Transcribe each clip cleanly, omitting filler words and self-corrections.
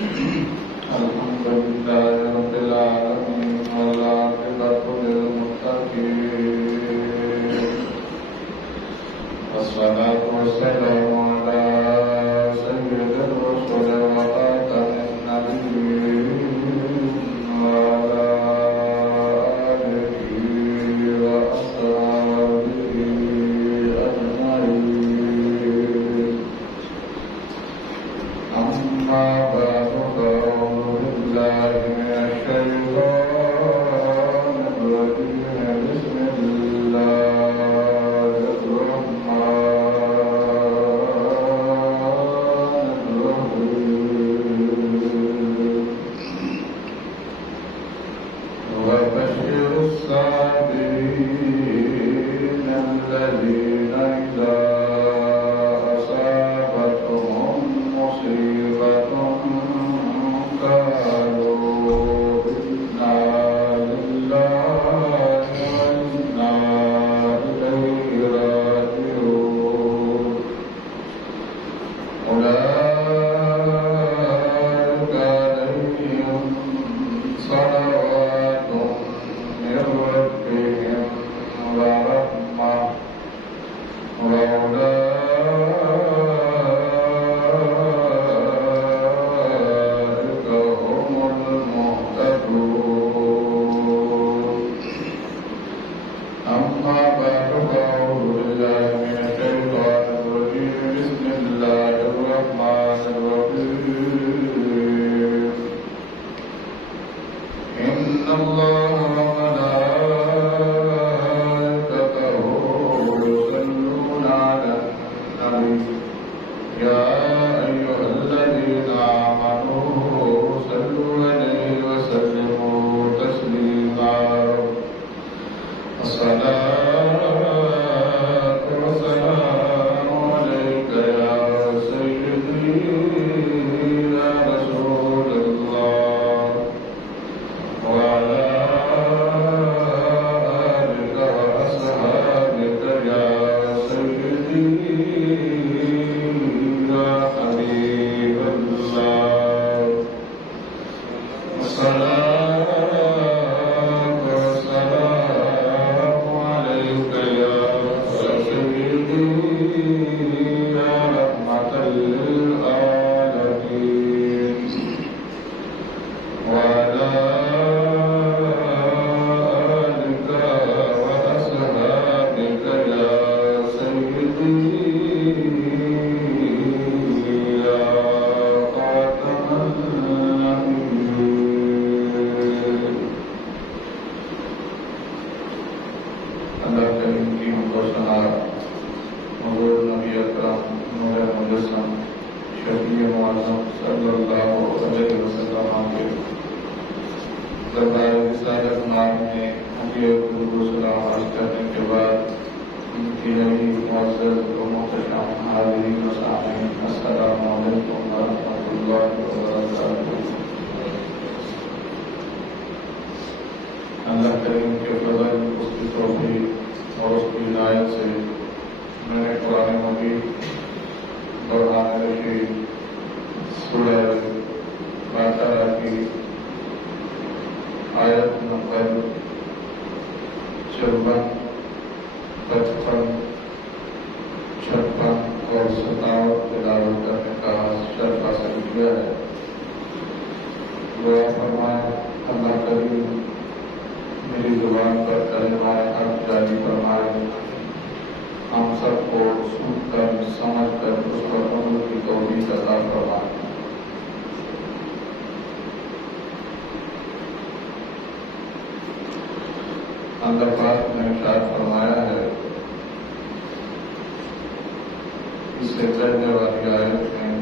الحمد لله رب العالمين والعاقبة للمتقين والصلاة والسلام على سيد الرسل وخاتم النبيين وعلى آله وأصحابه أجمعين. أما بعد فأعوذ بالله من الشيطان الرجيم. بسم الله الرحمن الرحيم. وبشر الصابرين الذين إذا أصابتهم مصيبة قالوا إنا لله وإنا إليه راجعون. أولئك عليهم صلوات من ربهم ورحمة وأولئك هم المهتدون. أما بعد فأعوذ بالله من الشيطان الرجيم. بسم الله الرحمن الرحيم. إن الله وملائكته يصلون على النبي يا أيها الذين آمنوا صلوا عليه وسلموا تسليما. الصلاة والسلام عليك يا سيدي يا رسول الله وعلى آلك وأصحابك يا سيدي يا حبيب الله. الصلاة والسلام عليك يا سيدي يا رحمة للعالمين وعلى آلك وأصحابك يا سيدي يا خاتم النبيين. اللہ کریم کی ہم کو سنا حضور نبی اکرم نور مجسم شفیع معظم صلی اللہ علیہ وسلم کے دربار رسالت نام میں حقیق درود و سلام عرض کرنے کے بعد انتہائی معزز و محتشم حاضرین و سامعین، السلام علیکم ورحمۃ اللہ وبرکاتہ۔ اللہ کریم کے فضل، اس کی توفیق اور اس کی عنایت سے میں نے قرآن مجید دوران رشید سورہ بقرہ کی آیت نمبر 54، 55، 56 اور 57 تلاوت کرنے کا شرف حاصل کیا ہے۔ دعا فرمائے اللہ کریم میری زبان پر کلمہ حق جاری فرمائے، ہم سب کو سن کر سمجھ کر اس پر عمل کی توفیق عطا فرمائے۔ اللہ پاک نے ارشاد فرمایا ہے اس سے پہلے والی آیت میں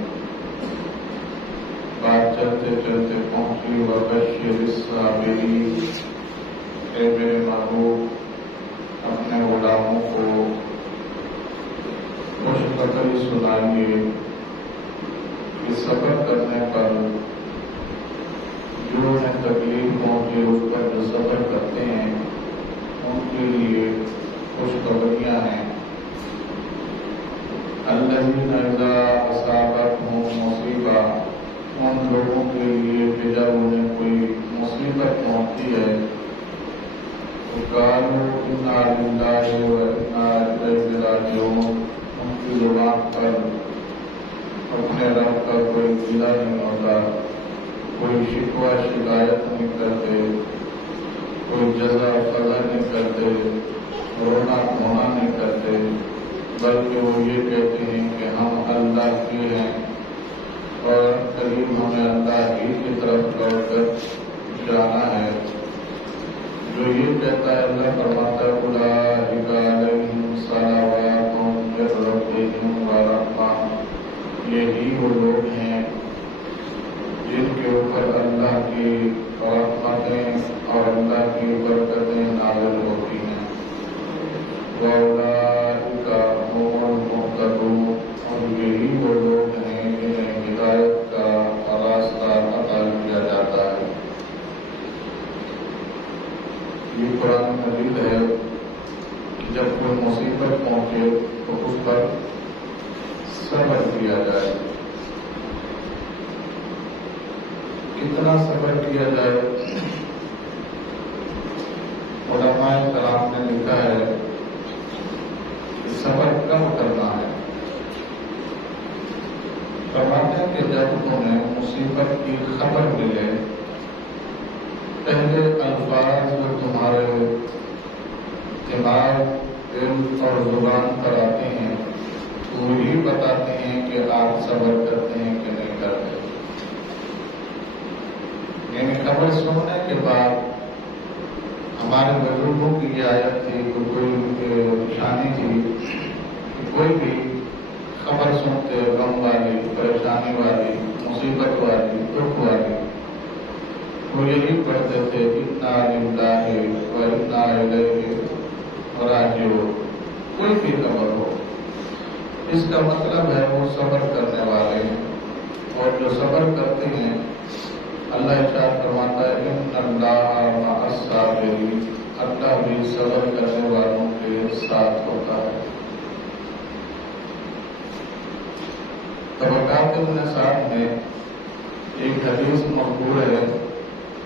بات چلتے چلتے پہنچی وبشر الصابرین، اے میرے محبوب اپنے غلاموں کو خوشخبری سنائیے کہ صبر کرنے پر جو انہیں تکلیف پہنچے اس پر جو صبر کرتے ہیں ان کے لیے خوشخبریاں ہیں۔ الذین اذا اصابتہم مصیبہ، ان لوگوں کے کہ جب انہیں کوئی مصیبت پہنچتی ہے تو قالوا انا للہ و انا الیہ راجعون، ان کی زبان پر اپنے رب کا کوئی گلہ نہیں ہوتا، کوئی شکوہ شکایت نہیں کرتے، کوئی جزا فضا نہیں کرتے، رونا دھونا نہیں کرتے، بلکہ وہ یہ کہتے ہیں کہ ہم اللہ کے ہیں اور قریب ہمیں اللہ ہی کی طرف لوٹ کر جانا ہے۔ جو یہ کہتا ہے اللہ فرماتا ہے اولئک علیہم صلوات من ربہم ورحمہ، یہی وہ لوگ ہیں جن کے اوپر اللہ کی رحمتیں اور اللہ کی برکتیں نازل ہوتی ہیں۔ وَأُولَٰئِکَ هُمُ الْمُهْتَدُونَ، اور یہی وہ لوگ ہیں جنہیں ہدایت کا راستہ عطا کیا جاتا ہے۔ یہ قرآن مجید ہے کہ جب کوئی مصیبت پہنچے تو اس پر صبر کیا جائے۔ کتنا صبر کیا جائے؟ علماء کرام نے لکھا ہے کہ صبر کم کرنا ہے۔ فرماتے ہیں کہ جب تمہیں مصیبت کی خبر ملے، پہلے الفاظ جو تمہارے دماغ، دل اور زبان پر آتے ہیں وہی بتاتے ہیں کہ آپ صبر کرتے ہیں کہ نہیں کرتے۔ یعنی خبر سننے کے بعد ہمارے بزرگوں کی یہ آیت تھی کہ کوئی نشانی تھی کہ کوئی بھی خبر سنتے غم والی، پریشانی والی، مصیبت والی، دکھ والی، وہ یہی پڑھتے تھے انا للہ و انا الیہ راجعون۔ کوئی بھی خبر ہو، اس کا مطلب ہے وہ صبر کرنے والے ہیں، اور جو صبر کرتے ہیں اللہ ارشاد فرماتا ہے ان اللہ مع الصابرین، اللہ بھی صبر کرنے والوں کے ساتھ ہوتا ہے۔ طبقات ابن سعد میں ایک حدیث مقبول ہے،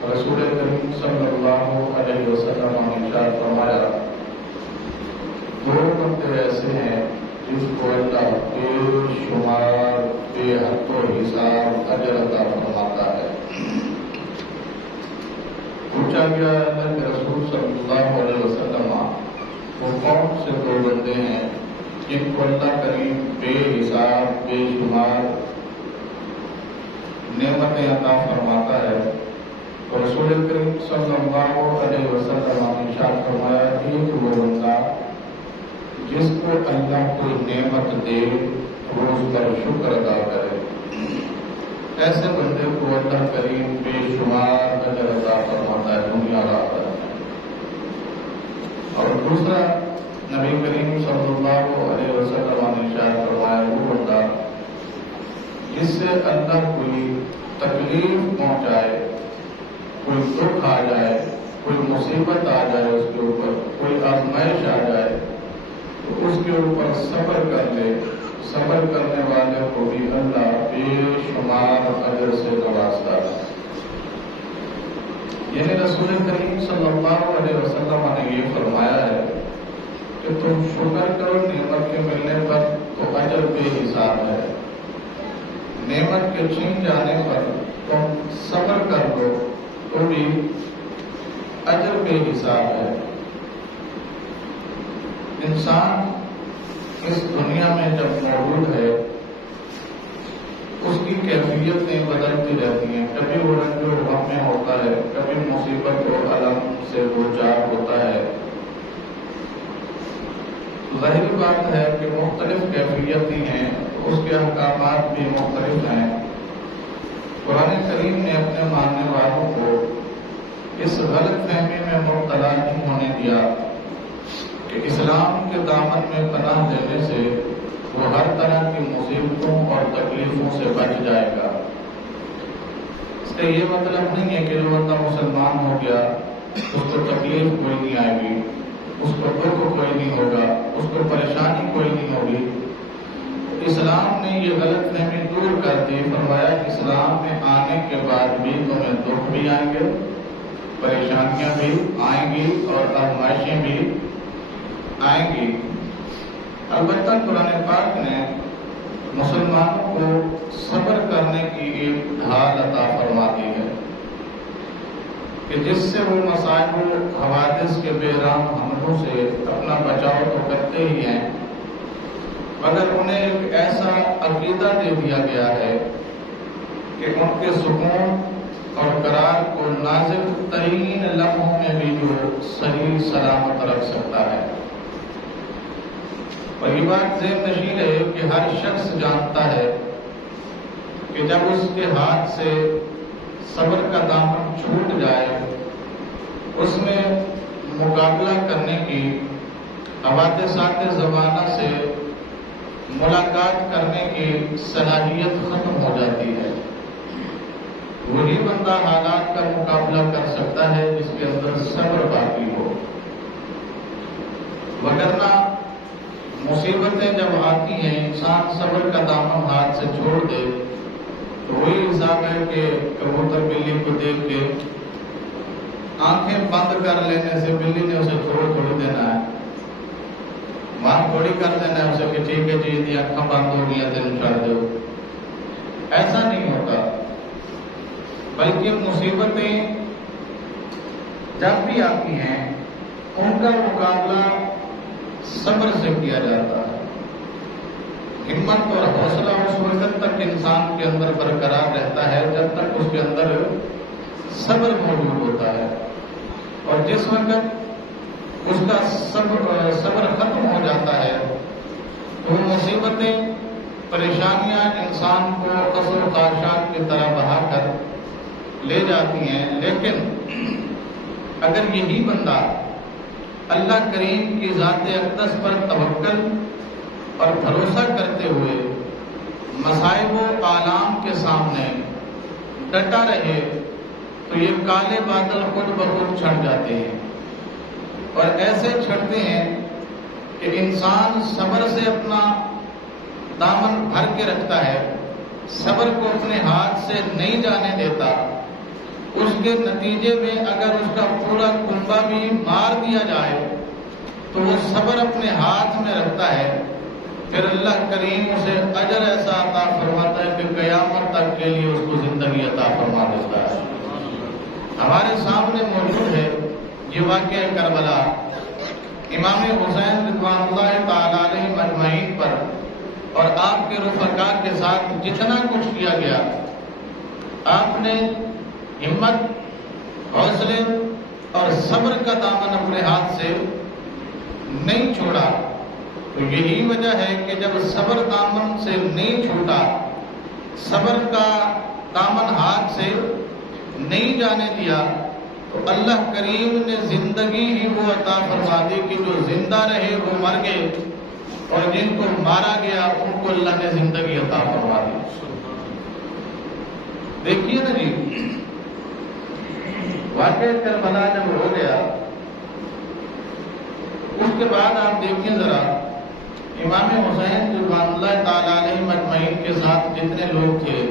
رسول کریم صلی اللہ علیہ وسلم نے ارشاد فرمایا دو بندے ایسے ہیں جس کو اللہ بے شمار بے حد و حساب اجر عطا فرماتا ہے۔ پوچھا گیا اللہ کے رسول صلی اللہ علیہ وسلم وہ کون سے دو بندے ہیں جن کو اللہ کریم بے حساب بے شمار نعمتیں عطا فرماتا ہے؟ اور رسول کریم صلی اللہ علیہ وسلم نے ارشاد فرمایا ایک وہ بندہ جس کو اللہ کوئی نعمت دے وہ اس پر شکر ادا کرے، ایسے بندے کو اللہ کریم بے شمار اجر عطا فرماتا ہے دنیا اور آخرت میں۔ اور دوسرا نبی کریم صلی اللہ علیہ وسلم نے ارشاد فرمایا وہ بندہ جس سے اللہ کوئی تکلیف پہنچائے، کوئی دکھ آ جائے، کوئی مصیبت آ جائے، اس کے اوپر کوئی آزمائش آ جائے تو اس کے اوپر صبر کر لے، صبر کرنے والے کو بھی اللہ بے شمار اجر سے نوازتا ہے۔ یعنی رسول کریم صلی اللہ علیہ وسلم نے یہ فرمایا ہے کہ تم شکر کرو نعمت کے ملنے پر تو اجر بے حساب ہے، نعمت کے چھین جانے پر تم صبر کر دو تو بھی اجر بے حساب ہے۔ انسان اس دنیا میں جب موجود ہے اس کی کیفیتیں بدلتی رہتی ہیں، کبھی وہ رنج و غم میں ہوتا ہے، کبھی مصیبت و الم سے دوچار ہوتا ہے۔ ظاہر بات ہے کہ مختلف کیفیتیں ہیں، اس کے احکامات بھی مختلف ہیں۔ قرآن کریم نے اپنے ماننے والوں کو اس غلط فہمی میں مبتلا نہیں ہونے دیا کہ اسلام کے دامن میں پناہ دینے سے وہ ہر طرح کی مصیبتوں اور تکلیفوں سے بچ جائے گا۔ اس کا یہ مطلب نہیں ہے کہ جو بندہ مسلمان ہو گیا اس کو تکلیف کوئی نہیں آئے گی، اس کو دکھ کوئی نہیں ہوگا، اس کو پریشانی کوئی نہیں ہوگی۔ اسلام نے یہ غلط فہمی دور کر دی. فرمایا اسلام میں آنے کے بعد بھی تمہیں دکھ بھی آئیں گے، پریشانیاں بھی آئیں گی اور آزمائشیں بھی آئیں گی. البتہ قرآن پاک نے مسلمانوں کو صبر کرنے کی ایک ڈھال عطا فرما دی ہے کہ جس سے وہ مصائب و حوادث کے بحران حملوں سے اپنا بچاؤ تو کرتے ہی ہیں، مگر انہیں ایک ایسا عقیدہ دے دیا گیا ہے کہ ان کے سکون اور قرار کو نازل ترین لمحوں میں بھی جو صحیح سلامت رکھ سکتا ہے. اور یہ بات ذہن نشین ہے کہ ہر شخص جانتا ہے کہ جب اس کے ہاتھ سے صبر کا دامن چھوٹ جائے، اس میں مقابلہ کرنے کی، حوادثات زمانہ سے ملاقات کرنے کی صلاحیت ختم ہو جاتی ہے. وہی بندہ حالات کا مقابلہ کر سکتا ہے جس کے اندر صبر باقی ہو، وگرنہ مصیبتیں جب آتی ہیں انسان صبر کا دامن ہاتھ سے چھوڑ دے تو وہی حساب ہے کہ کبوتر بلی کو دیکھ کے آنکھیں بند کر لینے سے بلی نے اسے چھوڑ تھوڑی دینا ہے، وہاں تھوڑی کر دینا ہے اسے کہ ٹھیک ہے جی دی آنکھیں بند ہو گیا دن چھوڑ دو. ایسا نہیں ہوتا، بلکہ مصیبتیں جب بھی آتی ہیں ان کا مقابلہ صبر سے کیا جاتا ہے. ہمت اور حوصلہ اس وقت تک انسان کے اندر برقرار رہتا ہے جب تک اس کے اندر صبر موجود ہوتا ہے، اور جس وقت اس کا صبر ختم ہو جاتا ہے تو مصیبتیں، پریشانیاں انسان کو قصر و خاشاک کی طرح بہا کر لے جاتی ہیں. لیکن اگر یہی بندہ اللہ کریم کی ذات اقدس پر توکل اور بھروسہ کرتے ہوئے مصائب و آلام کے سامنے ڈٹا رہے تو یہ کالے بادل خود بخود چھٹ جاتے ہیں، اور ایسے چھٹتے ہیں کہ انسان صبر سے اپنا دامن بھر کے رکھتا ہے، صبر کو اپنے ہاتھ سے نہیں جانے دیتا. اس کے نتیجے میں اگر اس کا پورا کنبہ بھی مار دیا جائے تو وہ صبر اپنے ہاتھ میں رکھتا ہے. پھر اللہ کریم اسے اجر ایسا عطا فرماتا ہے کہ قیامت تک کے لیے اس کو زندگی عطا فرما دیتا ہے. ہمارے سامنے موجود ہے یہ واقعہ کربلا. امام حسین رضوان اللہ تعالی علیہ مجمعین پر اور آپ کے رفقاء کے ساتھ جتنا کچھ کیا گیا، آپ نے ہمت، حوصلے اور صبر کا دامن اپنے ہاتھ سے نہیں چھوڑا. تو یہی وجہ ہے کہ جب صبر دامن سے نہیں چھوٹا، صبر کا دامن ہاتھ سے نہیں جانے دیا، تو اللہ کریم نے زندگی ہی وہ عطا فرما دی کہ جو زندہ رہے وہ مر گئے، اور جن کو مارا گیا ان کو اللہ نے زندگی عطا فرما دی. دیکھیے نا جی، واقعہ کربلا جب ہو گیا اس کے بعد آپ دیکھیں ذرا امام حسین رضوان اللہ تعالی علیہ مجمعین کے ساتھ جتنے لوگ تھے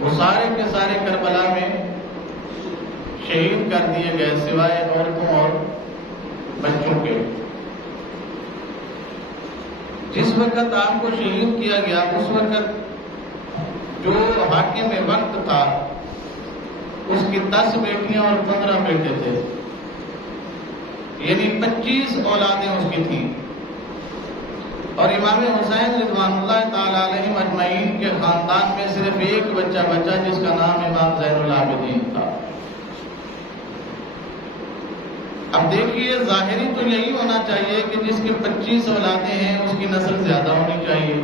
وہ سارے کے سارے کربلا میں شہید کر دیے گئے سوائے عورتوں اور بچوں کے. جس وقت آپ کو شہید کیا گیا اس وقت جو حاکم وقت تھا اس کی 10 بیٹیاں اور 15 بیٹے تھے، یعنی 25 اولادیں اس کی تھیں. اور امام حسین رضوان اللہ تعالی علیہ مجمعین کے خاندان میں صرف ایک بچہ بچا جس کا نام امام زین العابدین تھا. اب دیکھیے ظاہری تو یہی ہونا چاہیے کہ جس کی 25 اولادیں ہیں اس کی نسل زیادہ ہونی چاہیے،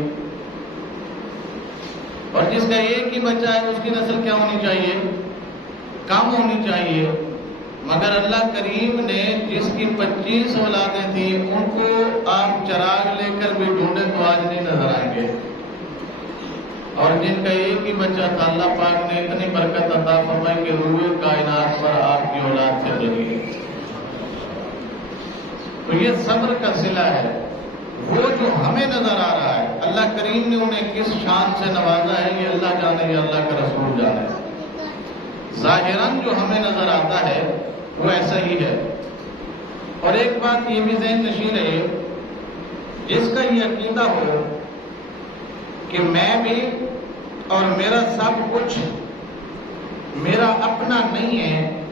اور جس کا ایک ہی بچہ ہے اس کی نسل کیا ہونی چاہیے؟ کم ہونی چاہیے. مگر اللہ کریم نے جس کی 25 اولادیں تھیں ان کو آپ چراغ لے کر بھی ڈھونڈے تو آج نہیں نظر آئیں گے، اور جن کا ایک ہی بچہ تھا اللہ پاک نے اتنی برکت عطا فرمائی کہ روئے کائنات پر آپ کی اولاد چل رہی ہے. تو یہ صبر کا صلہ ہے. وہ جو ہمیں نظر آ رہا ہے، اللہ کریم نے انہیں کس شان سے نوازا ہے یہ اللہ جانے، یہ اللہ کا رسول جانے۔ ظاہراً جو ہمیں نظر آتا ہے وہ ایسا ہی ہے۔ اور ایک بات یہ بھی ذہن نشین ہے، جس کا یہ عقیدہ ہو کہ میں بھی اور میرا سب کچھ میرا اپنا نہیں ہے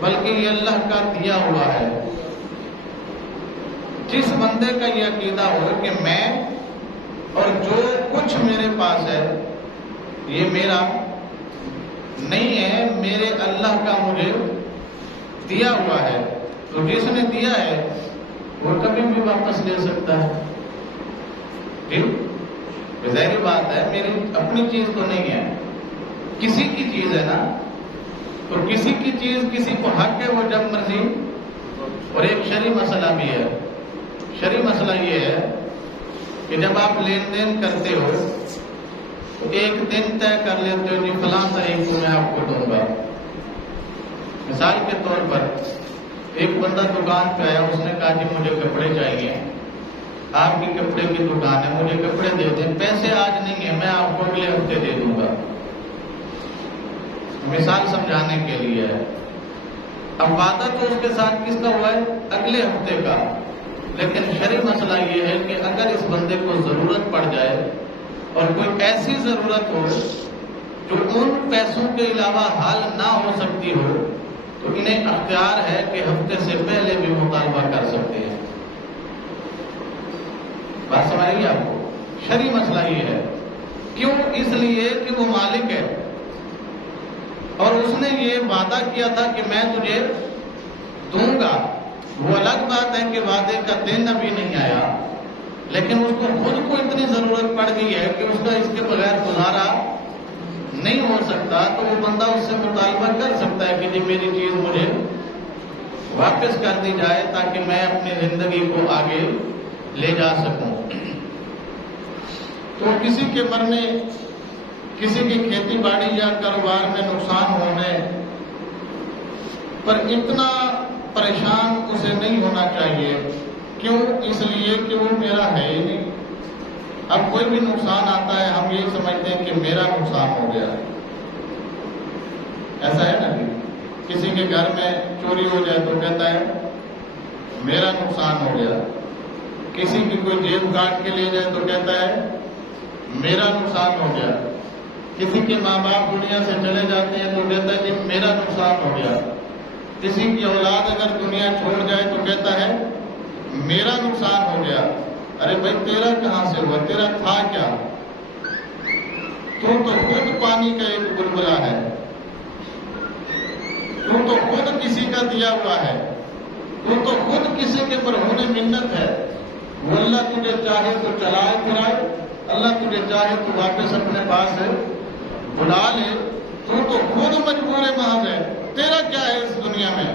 بلکہ یہ اللہ کا دیا ہوا ہے، جس بندے کا یہ عقیدہ ہو کہ میں اور جو کچھ میرے پاس ہے یہ میرا نہیں ہے، میرے اللہ کا مجھے دیا ہوا ہے، تو جس نے دیا ہے وہ کبھی بھی واپس لے سکتا ہے۔ ٹھیک، ظاہری بات ہے میری اپنی چیز تو نہیں ہے، کسی کی چیز ہے نا، تو کسی کی چیز کسی کو حق ہے وہ جب مرضی۔ اور ایک شرعی مسئلہ بھی ہے، شرعی مسئلہ یہ ہے کہ جب آپ لین دین کرتے ہو تو ایک دن طے کر لیتے ہو، جی فلاں تاریخ کو میں آپ کو دوں گا۔ مثال کے طور پر ایک بندہ دکان پہ آیا، اس نے کہا جی مجھے کپڑے چاہیے، آپ کی کپڑے کی دکان ہے، مجھے کپڑے دے دیں، پیسے آج نہیں ہے، میں آپ کو اگلے ہفتے دے دوں گا۔ مثال سمجھانے کے لیے ہے۔ اب وعدہ تو اس کے ساتھ کس کا ہوا ہے؟ اگلے ہفتے کا، لیکن شرعی مسئلہ یہ ہے کہ اگر اس بندے کو ضرورت پڑ جائے اور کوئی ایسی ضرورت ہو جو ان پیسوں کے علاوہ حل نہ ہو سکتی ہو تو انہیں اختیار ہے کہ ہفتے سے پہلے بھی مطالبہ کر سکتے ہیں۔ بات سمجھ آئی آپ کو؟ شرعی مسئلہ یہ ہے۔ کیوں؟ اس لیے کہ وہ مالک ہے اور اس نے یہ وعدہ کیا تھا کہ میں تجھے دوں گا۔ وہ الگ بات ہے کہ وعدے کا دن ابھی نہیں آیا، لیکن اس کو خود کو اتنی ضرورت پڑ گئی ہے کہ اس کا اس کے بغیر گزارا نہیں ہو سکتا، تو وہ بندہ اس سے مطالبہ کر سکتا ہے کہ جی میری چیز مجھے واپس کر دی جائے تاکہ میں اپنی زندگی کو آگے لے جا سکوں۔ تو کسی کے مرنے، کسی کی کھیتی باڑی یا کاروبار میں نقصان ہونے پر اتنا پریشان اسے نہیں ہونا چاہیے۔ کیوں؟ اس لیے کہ وہ میرا ہے ہی نہیں۔ اب کوئی بھی نقصان آتا ہے ہم یہ سمجھتے ہیں کہ میرا نقصان ہو گیا، ایسا ہے نا کہ کسی کے گھر میں چوری ہو جائے تو کہتا ہے میرا نقصان ہو گیا، کسی کی کوئی جیب کاٹ کے لے جائے تو کہتا ہے میرا نقصان ہو گیا، کسی کے ماں باپ دنیا سے چلے جاتے ہیں تو کہتا ہے کہ میرا نقصان ہو گیا، کسی کی اولاد اگر دنیا چھوڑ جائے تو کہتا ہے میرا نقصان ہو گیا۔ ارے بھائی تیرا کہاں سے ہوا؟ تیرا تھا کیا؟ تو خود پانی کا ایک بلبلا ہے، تو خود کسی کا دیا ہوا ہے، تو خود کسی کے مرہون منت ہے۔ وہ اللہ تجھے چاہے تو چلائے پھرائے، اللہ تجھے چاہے تو واپس اپنے پاس بلا لے، تو خود مجبور محض ہے۔ تیرا کیا ہے اس دنیا میں،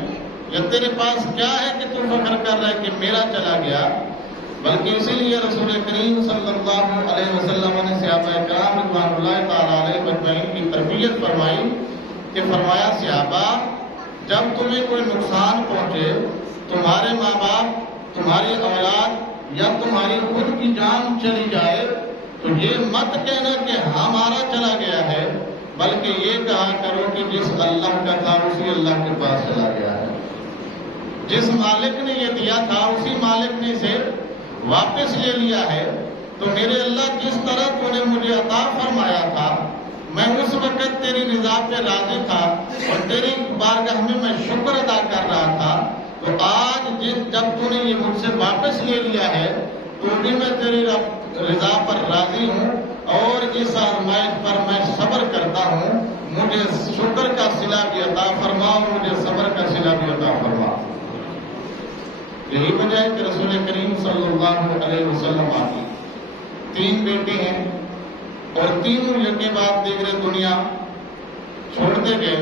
یا تیرے پاس کیا ہے کہ تو فخر کر رہا ہے کہ میرا چلا گیا؟ بلکہ اسی لیے رسول کریم صلی اللہ علیہ وسلم نے صحابہ کرام رضوان اللہ تعالیٰ علیہ اجمعین کی تربیت فرمائی کہ فرمایا صحابہ جب تمہیں کوئی نقصان پہنچے، تمہارے ماں باپ، تمہاری اولاد یا تمہاری خود کی جان چلی جائے تو یہ مت کہنا کہ ہمارا چلا گیا ہے، بلکہ یہ کہا کرو کہ جس اللہ کا تھا اسی اللہ کے پاس چلا گیا ہے۔ جس مالک نے یہ دیا تھا اسی مالک نے اسے واپس لے لیا ہے۔ تو میرے اللہ جس طرح تو نے مجھے عطا فرمایا تھا میں اس وقت تیری رضا پہ راضی تھا اور تیری بارگاہ میں شکر ادا کر رہا تھا، تو آج جب تو نے یہ مجھ سے واپس لے لیا ہے تو بھی میں تیری رضا پر راضی ہوں اور اس آزمائش پر میں صبر کرتا ہوں۔ مجھے شکر کا صلہ بھی عطا فرما، مجھے صبر کا صلہ بھی عطا فرما۔ یہی وجہ ہے کہ رسول کریم صلی اللہ علیہ وسلم کی 3 بیٹے ہیں اور تینوں یکے بعد دیگر دنیا چھوڑتے گئے۔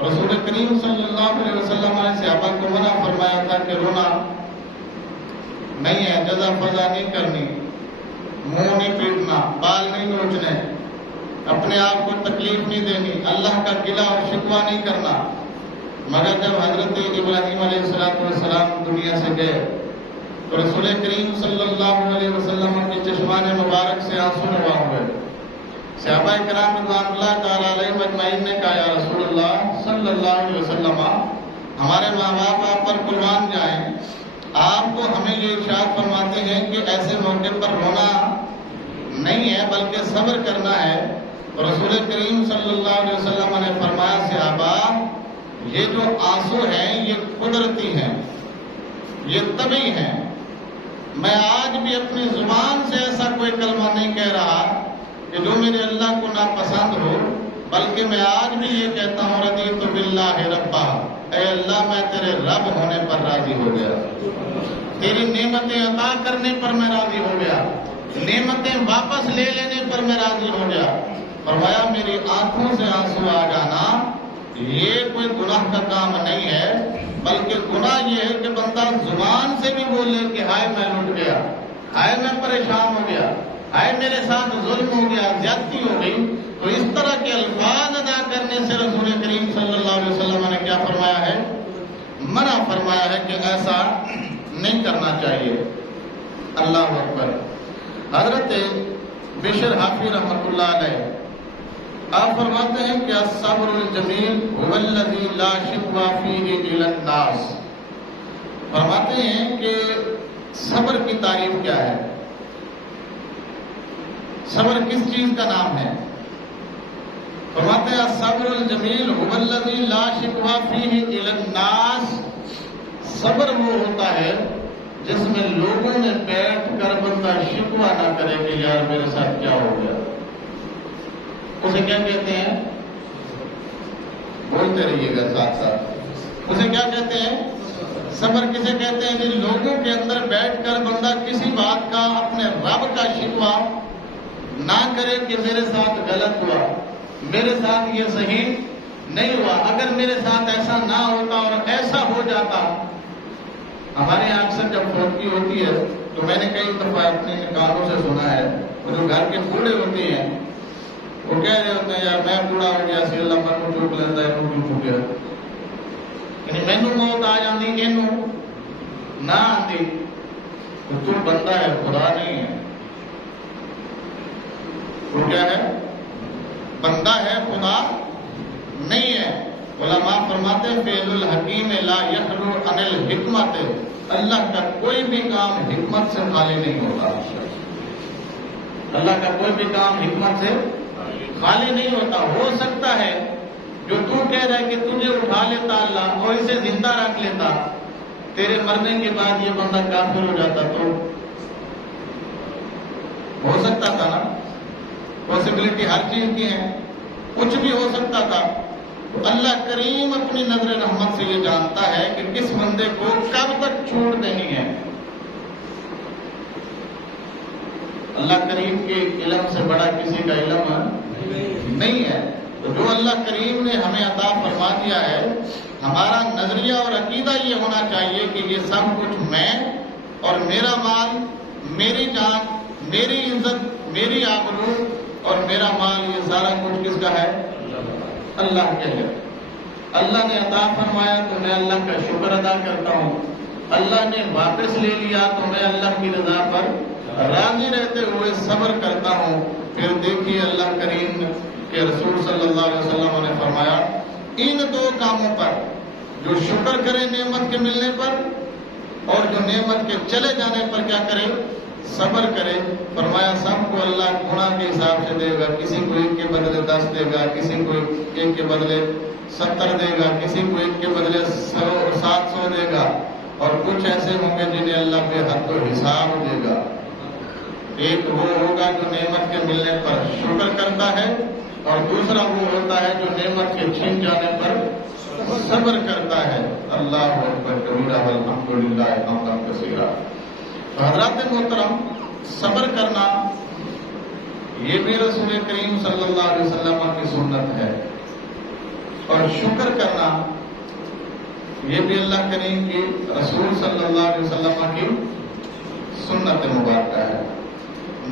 رسول کریم صلی اللہ علیہ وسلم نے صحابہ کو منع فرمایا تھا کہ رونا نہیں ہے، جزا فضا نہیں کرنی، منہ نہیں پیٹنا، بال نہیں نوچنے، اپنے آپ کو تکلیف نہیں دینی، اللہ کا گلہ اور شکوہ نہیں کرنا۔ مگر جب حضرت ابراہیم علیہ السلام دنیا سے گئے تو رسول کریم صلی اللہ علیہ وسلم کی چشمان مبارک سے آنسو روا ہوئے. صحابہ کرام رضوان اللہ تعالی علیہم اجمعین نے کہا یا رسول اللہ صلی اللہ علیہ وسلم ہمارے ماں باپ آپ پر قربان جائیں, آپ تو ہمیں یہ ارشاد فرماتے ہیں کہ ایسے موقع پر رونا نہیں ہے بلکہ صبر کرنا ہے. رسول کریم صلی اللہ علیہ وسلم نے فرمایا صحابہ یہ جو آنسو ہیں یہ قدرتی ہیں, یہ طبعی ہیں. میں آج بھی اپنی زبان سے ایسا کوئی کلمہ نہیں کہہ رہا کہ جو میرے اللہ کو ناپسند ہو, بلکہ میں آج بھی یہ کہتا ہوں رضیت باللہ ربا, اے اللہ میں تیرے رب ہونے پر راضی ہو گیا, تیری نعمتیں عطا کرنے پر میں راضی ہو گیا, نعمتیں واپس لے لینے پر میں راضی ہو گیا. فرمایا میری آنکھوں سے آنسو آ جانا یہ کوئی گناہ کا کام نہیں ہے, بلکہ گناہ یہ ہے کہ بندہ زبان سے بھی بولے کہ ہائے میں لٹ گیا, ہائے میں پریشان ہو گیا, ہائے میرے ساتھ ظلم ہو گیا, زیادتی ہو گئی. تو اس طرح کے الفاظ ادا کرنے سے رسول کریم صلی اللہ علیہ وسلم نے کیا فرمایا ہے, منع فرمایا ہے کہ ایسا نہیں کرنا چاہیے. اللہ اکبر. حضرت بشر حافی رحمۃ اللہ علیہ آپ فرماتے ہیں کہ الصبر الجمیل هو الذی لا شکوى فیہ الی الناس. فرماتے ہیں کہ صبر کی تعریف کیا ہے, صبر کس چیز کا نام ہے. فرماتے ہیں الصبر الجمیل هو الذی لا شکوى فیہ الی الناس. صبر وہ ہوتا ہے جس میں لوگوں نے بیٹھ کر بندہ شکوہ نہ کرے کہ یار میرے ساتھ کیا ہو گیا. اسے کیا کہتے ہیں, بولتے رہیے گا ساتھ ساتھ, اسے کیا کہتے ہیں, صبر کسے کہتے ہیں؟ جن لوگوں کے اندر بیٹھ کر بندہ کسی بات کا اپنے رب کا شکوہ نہ کرے کہ میرے ساتھ غلط ہوا, میرے ساتھ یہ صحیح نہیں ہوا, اگر میرے ساتھ ایسا نہ ہوتا اور ایسا ہو جاتا. ہمارے یہاں اکثر جب فوتگی ہوتی ہے تو میں نے کئی دفعہ اپنے کانوں سے سنا ہے, وہ جو گھر کے بوڑھے ہوتے ہیں وہ کہہ رہے ہوتے ہیں یار میں بوڑھا ہو گیا سی, اللہ من کو چوک لیتا ہے, وہ چوک گیا, یعنی مینو موت آ جاتی اینو نہ آتی. تو بندہ ہے, خدا نہیں ہے. وہ کیا ہے, بندہ ہے, خدا نہیں ہے. علماء فرماتے ہیں فعل الحکیم لا یخلو عن الحکمت. اللہ کا کوئی بھی کام حکمت سے خالی نہیں ہوتا. اللہ کا کوئی بھی کام حکمت سے خالی نہیں ہوتا. ہو سکتا ہے جو تو کہہ رہا ہے کہ تجھے اٹھا لیتا اللہ اور اسے زندہ رکھ لیتا, تیرے مرنے کے بعد یہ بندہ کافر ہو جاتا تو ہو سکتا تھا نا. پاسبلٹی ہر چیز کی ہے, کچھ بھی ہو سکتا تھا. تو اللہ کریم اپنی نظر رحمت سے یہ جانتا ہے کہ کس بندے کو کب تک چھوٹ دینی ہے. اللہ کریم کے علم سے بڑا کسی کا علم نہیں ہے. تو جو اللہ کریم نے ہمیں عطا فرما دیا ہے, ہمارا نظریہ اور عقیدہ یہ ہونا چاہیے کہ یہ سب کچھ میں اور میرا مال, میری جان, میری عزت, میری آبرو اور میرا مال, یہ سارا کچھ کس کا ہے؟ اللہ کے ہے. اللہ نے عطا فرمایا تو میں اللہ کا شکر ادا کرتا ہوں, اللہ نے واپس لے لیا تو میں اللہ کی رضا پر راضی رہتے ہوئے صبر کرتا ہوں. پھر دیکھیے اللہ کریم کے رسول صلی اللہ علیہ وسلم نے فرمایا ان دو کاموں پر, جو شکر کرے نعمت کے ملنے پر اور جو نعمت کے چلے جانے پر کیا کرے, صبر کرے. فرمایا سب کو اللہ گناہ کے حساب سے دے گا, کسی کو 1 کے بدلے 10 دے گا, کسی کو 1 کے بدلے 70 دے گا, کسی کو 1 کے بدلے 700 دے گا, اور کچھ ایسے ہوں گے جنہیں اللہ بے حد و حساب دے گا. ایک وہ ہوگا جو نعمت کے ملنے پر شکر کرتا ہے, اور دوسرا وہ ہوتا ہے جو نعمت کے چھن جانے پر صبر کرتا ہے. اللہ اکبر کبیرہ والحمدللہ حمدا کثیرا. حضرات محترم, صبر کرنا یہ بھی رسول کریم صلی اللہ علیہ وسلم کی سنت ہے, اور شکر کرنا یہ بھی اللہ کریم کی رسول صلی اللہ علیہ وسلم کی سنت مبارکہ ہے.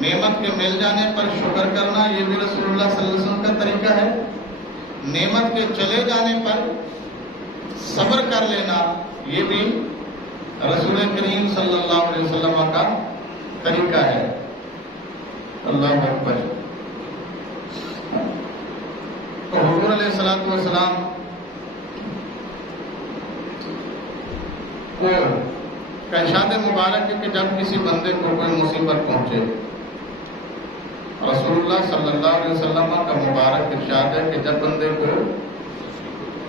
نعمت کے مل جانے پر شکر کرنا یہ بھی رسول اللہ صلی اللہ علیہ وسلم کا طریقہ ہے. نعمت کے چلے جانے پر صبر کر لینا یہ بھی رسول کریم صلی اللہ علیہ وسلم کا طریقہ ہے. اللہ اکبر. تو حضور علیہ الصلوۃ والسلام کو کا ارشاد مبارک ہے کہ جب کسی بندے کو کوئی مصیبت پہنچے، رسول اللہ صلی اللہ علیہ وسلم کا مبارک ارشاد ہے کہ جب بندے کو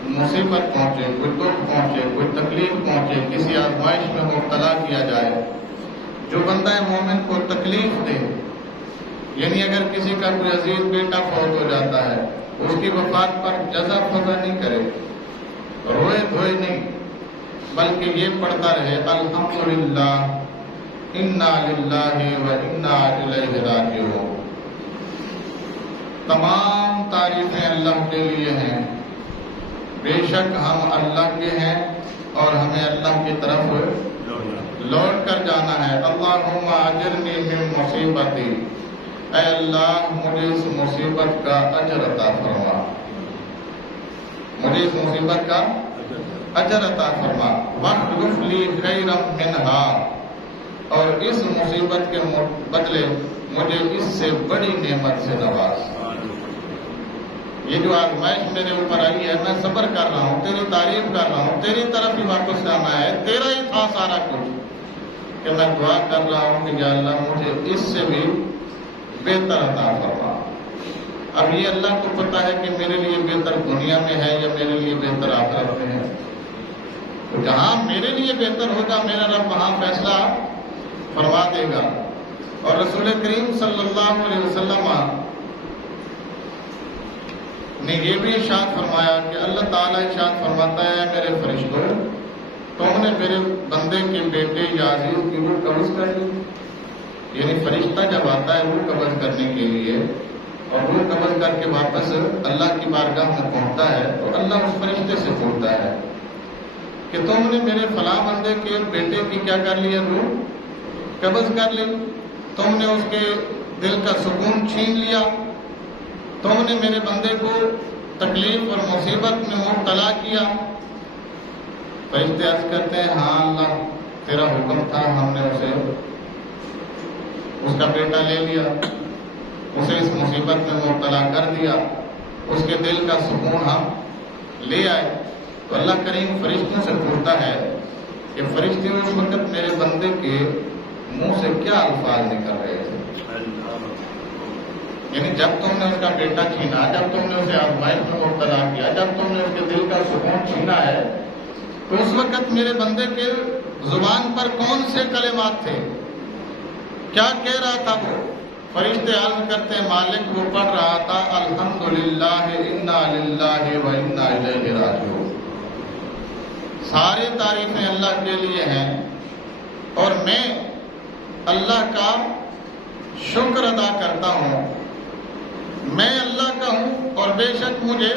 مصیبت پہنچے، کوئی دکھ پہنچے، کوئی تکلیف پہنچے، کسی آزمائش میں مبتلا کیا جائے، جو بندہ مومن کو تکلیف دے، یعنی اگر کسی کا کوئی عزیز بیٹا فوت ہو جاتا ہے، اس کی وفات پر جزا فضا نہیں کرے، روئے دھوئے نہیں، بلکہ یہ پڑھتا رہے الحمدللہ انا للہ و انا الیہ راجعون. تمام تعریفیں اللہ کے لیے ہیں، بے شک ہم اللہ کے ہیں اور ہمیں اللہ کی طرف لوٹ کر جانا ہے. اللہم اجرنی من مصیبتی، اے اللہ مجھے اس مصیبت کا اجر عطا فرما، مجھے اس مصیبت کا اجر عطا فرما. واخلف لی خیرا منہا، اور اس مصیبت کے بدلے مجھے اس سے بڑی نعمت سے نواز. یہ جو آزمائش میرے اوپر آئی ہے، میں صبر کر رہا ہوں، تیری تعریف کر رہا ہوں، تیری طرف ہی واپس آنا ہے، تیرا ہی تھا سارا کچھ، کہ میں دعا کر رہا ہوں کہ یا اللہ مجھے اس سے بھی بہتر عطا فرما. اب یہ اللہ کو پتا ہے کہ میرے لیے بہتر دنیا میں ہے یا میرے لیے بہتر آخرت میں ہے. تو جہاں میرے لیے بہتر ہوگا میرا رب وہاں فیصلہ فرما دے گا. اور رسول کریم صلی اللہ علیہ وسلم نے یہ بھی ارشاد فرمایا کہ اللہ تعالیٰ ارشاد فرماتا ہے میرے فرشتوں، تم نے میرے بندے کے بیٹے یا عزیز کی روح قبض کر لی. یعنی فرشتہ جب آتا ہے روح قبض کرنے کے لیے اور روح قبض کر کے واپس اللہ کی بارگاہ میں پہنچتا ہے تو اللہ اس فرشتے سے پوچھتا ہے کہ تم نے میرے فلاں بندے کے بیٹے کی کیا کر لی ہے، روح قبض کر لی، تم نے اس کے دل کا سکون چھین لیا، تم نے میرے بندے کو تکلیف اور مصیبت میں مبتلا کیا. فرشتے عرض کرتے ہیں ہاں اللہ تیرا حکم تھا، ہم نے اسے اس کا بیٹا لے لیا، اسے اس مصیبت میں مبتلا کر دیا، اس کے دل کا سکون ہم لے آئے. تو اللہ کریم فرشتوں سے پوچھتا ہے کہ فرشتے اس وقت میرے بندے کے منہ سے کیا الفاظ نکل رہے تھے. یعنی جب تم نے اس کا بیٹا چھینا، جب تم نے اسے آزمائش میں مبتلا کیا، جب تم نے اس کے دل کا سکون چھینا ہے، تو اس وقت میرے بندے کے زبان پر کون سے کلمات تھے، کیا کہہ رہا تھا وہ؟ فرشتے عرض کرتے ہیں مالک وہ پڑھ رہا تھا الحمدللہ انا للہ و انا الیہ راجعون. ساری تعریفیں اللہ کے لیے ہیں اور میں اللہ کا شکر ادا کرتا ہوں. میں اللہ کا ہوں اور بے شک مجھے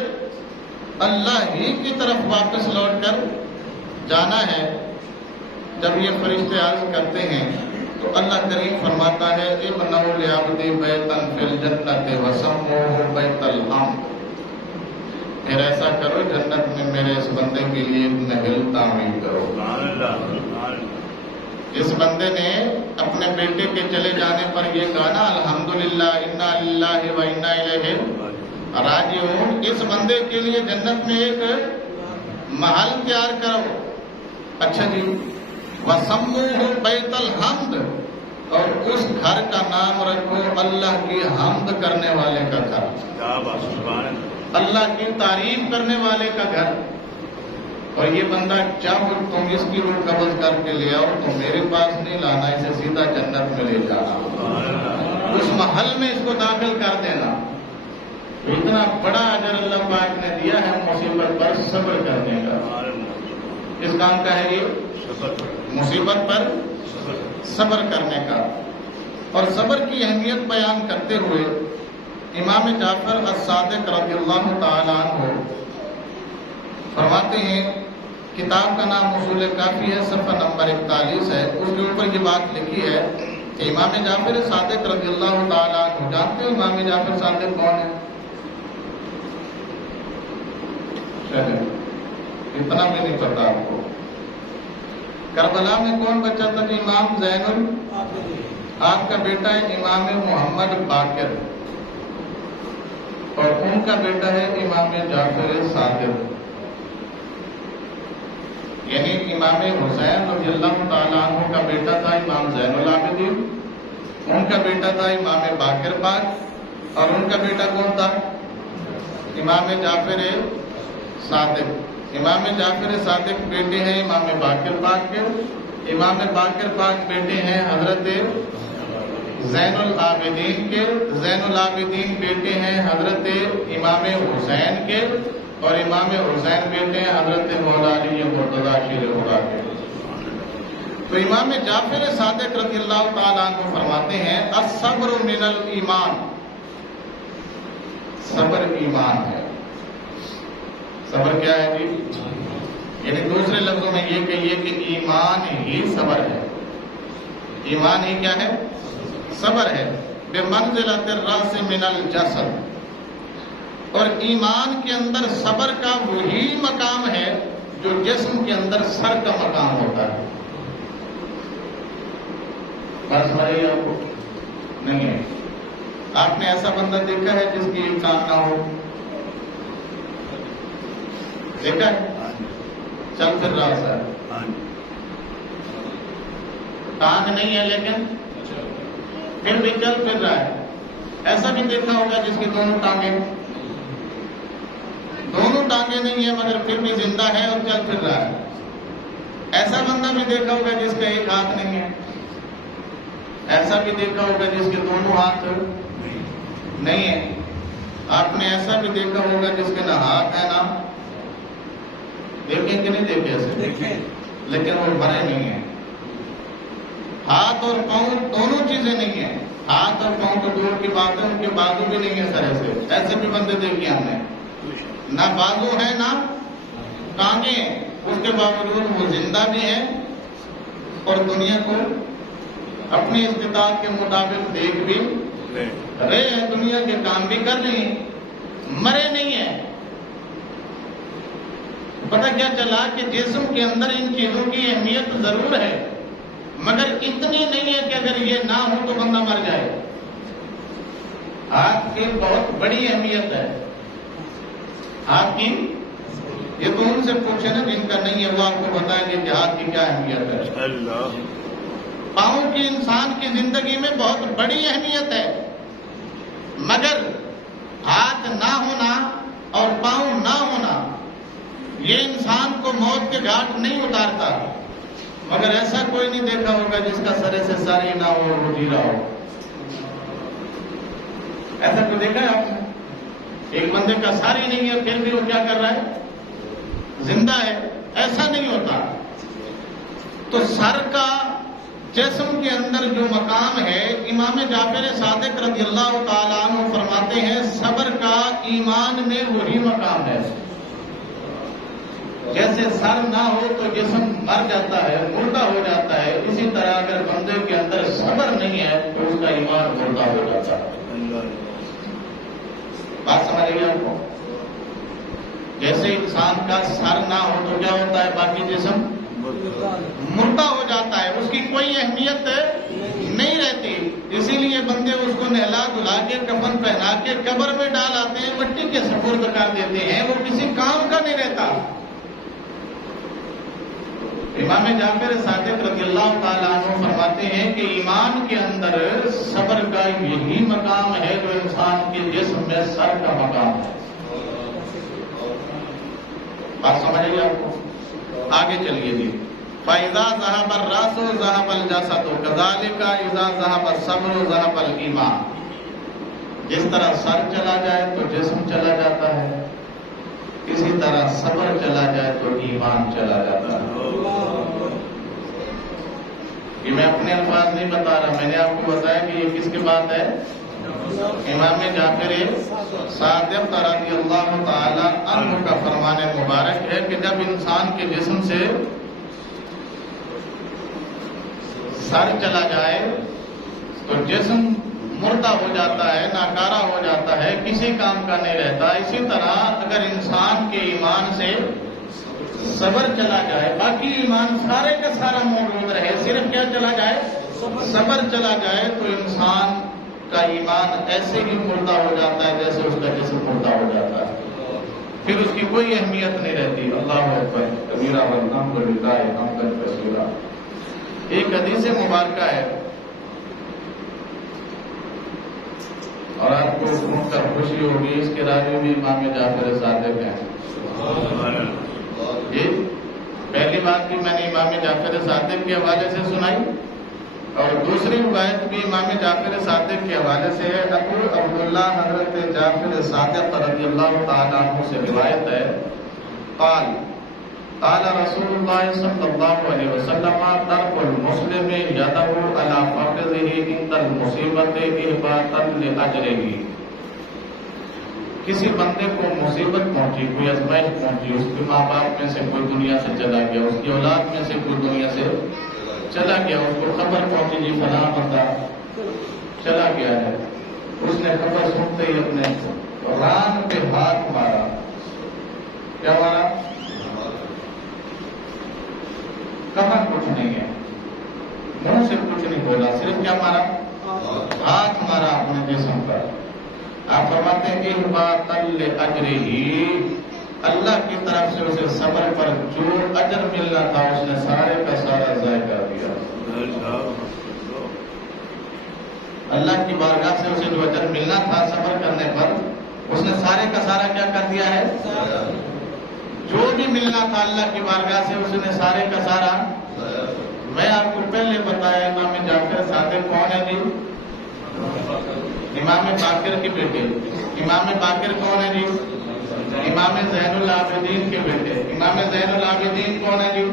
اللہ ہی کی طرف واپس لوٹ کر جانا ہے. جب یہ فرشتے عرض کرتے ہیں تو اللہ کریم فرماتا ہے ابنوا لعبدی بیتا فی الجنۃ وسموہ بیت الحمد. پھر ایسا کرو جنت میں میرے اس بندے کے لیے ایک محل تعمیر کرو. اس بندے نے اپنے بیٹے کے چلے جانے پر یہ گانا الحمدللہ انا للہ و انا الیہ راجعون. اس بندے کے لیے جنت میں ایک محل تیار کرو. اچھا جی وسموہ بیت الحمد، اور اس گھر کا نام رکھو اللہ کی حمد کرنے والے کا گھر، اللہ کی تعریف کرنے والے کا گھر. اور یہ بندہ جب تم اس کی روح قبض کر کے لے آؤ تو میرے پاس نہیں لانا، اسے سیدھا جنت میں لے جانا، اس محل میں اس کو داخل کر دینا. اتنا بڑا اجر اللہ پاک نے دیا ہے مصیبت پر صبر کرنے کا. اس کام کا ہے یہ مصیبت پر صبر کرنے کا. اور صبر کی اہمیت بیان کرتے ہوئے امام جعفر الصادق رضی اللہ تعالیٰ عنہ فرماتے ہیں، کتاب کا نام اصول کافی ہے، صفحہ نمبر 41 ہے، اس کے اوپر یہ بات لکھی ہے کہ امام جعفر صادق رضی اللہ تعالیٰ عنہ، جانتے ہو امام جعفر صادق کون ہے؟ اتنا بھی نہیں پتا آپ کو. کربلا میں کون بچہ تھا؟ امام زین آپ کا بیٹا ہے امام محمد باقر، اور ان کا بیٹا ہے امام جعفر صادق، یعنی امام حسین رضی اللہ تعالیٰ عنہ کا بیٹا تھا امام زین العابدین، ان کا بیٹا تھا امام باقر پاک، اور ان کا بیٹا کون تھا؟ امام جعفر صادق۔ امام جعفر صادق بیٹے ہیں امام باقر پاک کے، امام باقر پاک بیٹے ہیں حضرت زین العابدین کے، زین العابدین بیٹے ہیں حضرت امام حسین کے، اور امام حسین بیٹے ہیں حضرت مولا علی مرتضیٰ شیر خدا کے۔ تو امام جعفر صادق رضی اللہ تعالیٰ عنہ فرماتے ہیں الصبر من الایمان، صبر ایمان ہے۔ صبر کیا ہے جی؟ یعنی دوسرے لفظوں میں یہ کہیے کہ ایمان ہی صبر ہے۔ ایمان ہی کیا ہے؟ صبر ہے۔ بمنزلۃ الرأس من الجسد، اور ایمان کے اندر صبر کا وہی مقام ہے جو جسم کے اندر سر کا مقام ہوتا ہے۔ بات سمجھیے آپ کو؟ نہیں ہے۔ آپ نے ایسا بندہ دیکھا ہے جس کی ایک ٹانگ نہ ہو؟ دیکھا ہے؟ چل پھر رہا سر، ٹانگ نہیں ہے لیکن پھر بھی چل پھر رہا ہے۔ ایسا بھی دیکھا ہوگا جس کی دونوں ٹانگیں نہیں ہے مگر پھر بھی زندہ ہے اور چل پھر رہا ہے۔ ایسا بندہ بھی دیکھا ہوگا جس کا ایک ہاتھ نہیں ہے، ایسا بھی دیکھا ہوگا جس کے دونوں ہاتھ نہیں ہے۔ آپ نے ایسا بھی دیکھا ہوگا جس کے نہ ہاتھ ہے نہ، دیکھیں کہ نہیں دیکھے ایسے، لیکن وہ مرے نہیں ہیں۔ ہاتھ اور پاؤں دونوں چیزیں نہیں ہیں، ہاتھ اور پاؤں تو دور کی بات ہے، ان کے بازو بھی نہیں ہے سر ایسے۔ ایسے بھی بندے دیکھے ہم نے، نہ بازو ہے نہ ٹانگیں، اس کے باوجود وہ زندہ بھی ہیں اور دنیا کو اپنی استطاعت کے مطابق دیکھ بھی رہے ہیں، دنیا کے کام بھی کر رہے ہیں، مرے نہیں ہیں۔ پتہ کیا چلا کہ جسم کے اندر ان چیزوں کی اہمیت ضرور ہے، مگر اتنی نہیں ہے کہ اگر یہ نہ ہو تو بندہ مر جائے۔ ہاتھ کی بہت بڑی اہمیت ہے، ہاتھ کی، یہ تو ان سے پوچھے نا جن کا نہیں ہے، وہ آپ کو بتائیں گے کہ ہاتھ کی کیا اہمیت ہے۔ پاؤں کی انسان کی زندگی میں بہت بڑی اہمیت ہے، مگر ہاتھ نہ ہونا اور پاؤں نہ ہونا یہ انسان کو موت کے گھاٹ نہیں اتارتا۔ مگر ایسا کوئی نہیں دیکھا ہوگا جس کا سرے سے سر ہی نہ ہو اور وہ جی رہا ہو۔ ایسا کوئی دیکھا ہے آپ نے؟ ایک بندے کا سر ہی نہیں ہے پھر بھی وہ کیا کر رہا ہے؟ زندہ ہے۔ ایسا نہیں ہوتا۔ تو سر کا جسم کے اندر جو مقام ہے، امام جعفر صادق رضی اللہ تعالیٰ عنہ فرماتے ہیں صبر کا ایمان میں وہی مقام ہے۔ جیسے سر نہ ہو تو جسم مر جاتا ہے، مردہ ہو جاتا ہے، اسی طرح اگر بندے کے اندر صبر نہیں ہے تو اس کا ایمان مردہ ہو جاتا ہے۔ بات سمجھ رہی ہے آپ کو؟ جیسے انسان کا سر نہ ہو تو کیا ہوتا ہے؟ باقی جسم مردہ ہو جاتا ہے، اس کی کوئی اہمیت نہیں رہتی۔ اسی لیے بندے اس کو نہلا دھلا کے کفن پہنا کے قبر میں ڈال آتے ہیں، مٹی کے سپرد کر دیتے ہیں، وہ کسی کام کا نہیں رہتا۔ امام جعفر صادق رضی اللہ تعالیٰ عنہ فرماتے ہیں کہ ایمان کے اندر صبر کا یہی مقام ہے جو انسان کے جسم میں سر کا مقام ہے۔ بات سمجھ رہی ہے آپ کو؟ آگے چلیے جی۔ فَإِذَا ذَهَبَ الرَّأْسُ ذَهَبَ الْجَسَدُ كَذَلِكَ إِذَا ذَهَبَ الصَّبْرُ ذَهَبَ الْإِيمَانُ۔ جس طرح سر چلا جائے تو جسم چلا جاتا ہے، اسی طرح صبر چلا جائے تو ایمان چلا جاتا ہے۔ یہ میں اپنے الفاظ نہیں بتا رہا، میں نے آپ کو بتایا کہ یہ کس کے بات ہے؟ امام جعفر صادق رضی اللہ تعالی عنہ کا فرمان مبارک ہے کہ جب انسان کے جسم سے سر چلا جائے تو جسم مردہ ہو جاتا ہے، ناکارہ ہو جاتا ہے، کسی کام کا نہیں رہتا۔ اسی طرح اگر انسان کے ایمان سے صبر چلا جائے، باقی ایمان سارے کا سارا موجود رہے، صرف کیا چلا جائے؟ صبر چلا جائے، تو انسان کا ایمان ایسے ہی مردہ ہو جاتا ہے جیسے اس کا جسم مردہ ہو جاتا ہے، پھر اس کی کوئی اہمیت نہیں رہتی۔ اللہ اکبر کبیرہ والحمد للہ حمدا کثیرا۔ ایک حدیث مبارکہ ہے، اور آپ کو سن کر خوشی ہوگی، اس کے راوی بھی امام جعفر صادق ہیں۔ جی پہلی بات بھی میں نے امام جعفر صادق کے حوالے سے سنائی، اور دوسری روایت بھی امام جعفر صادق کے حوالے سے ہے۔ ابو عبداللہ حضرت جعفر صادق رضی اللہ تعالیٰ عنہ سے روایت ہے، قال قال رسول اللہ صلی اللہ علیہ وسلم ترک المسلم یدہ علی فخذہ عند المصیبت احباطا لاجرہ۔ کسی بندے کو مصیبت پہنچی، کوئی آزمائش پہنچی، اس کے ماں باپ میں سے کوئی دنیا سے چلا گیا، اس کی اولاد میں سے کوئی دنیا سے چلا گیا، اس کو خبر پہنچی جی فلاں بندہ چلا گیا ہے، اس نے خبر سنتے ہی اپنے ران پہ ہاتھ مارا۔ کیا مارا؟ کہاں کچھ نہیں ہے، منہ سے کچھ نہیں بولا، صرف کیا مارا؟ ہاتھ مارا اپنے جسم پر۔ آپ فرماتے ہیں احباطا لاجرہ، اللہ کی طرف سے اسے صبر پر جو اجر ملنا تھا اس نے سارے کا سارا ضائع کر دیا۔ اللہ کی بارگاہ سے اسے جو اجر ملنا تھا صبر کرنے پر، اس نے سارے کا سارا کیا کر دیا ہے؟ جو بھی ملنا تھا اللہ کی بارگاہ سے اس نے سارے کا سارا۔ میں آپ کو پہلے بتایا امام جعفر صادق کون ہے جی؟ امام باقر کے بیٹے۔ امام باقر کون ہے جی؟ امام زین العابدین کے بیٹے۔ امام زین العابدین کون ہے جی؟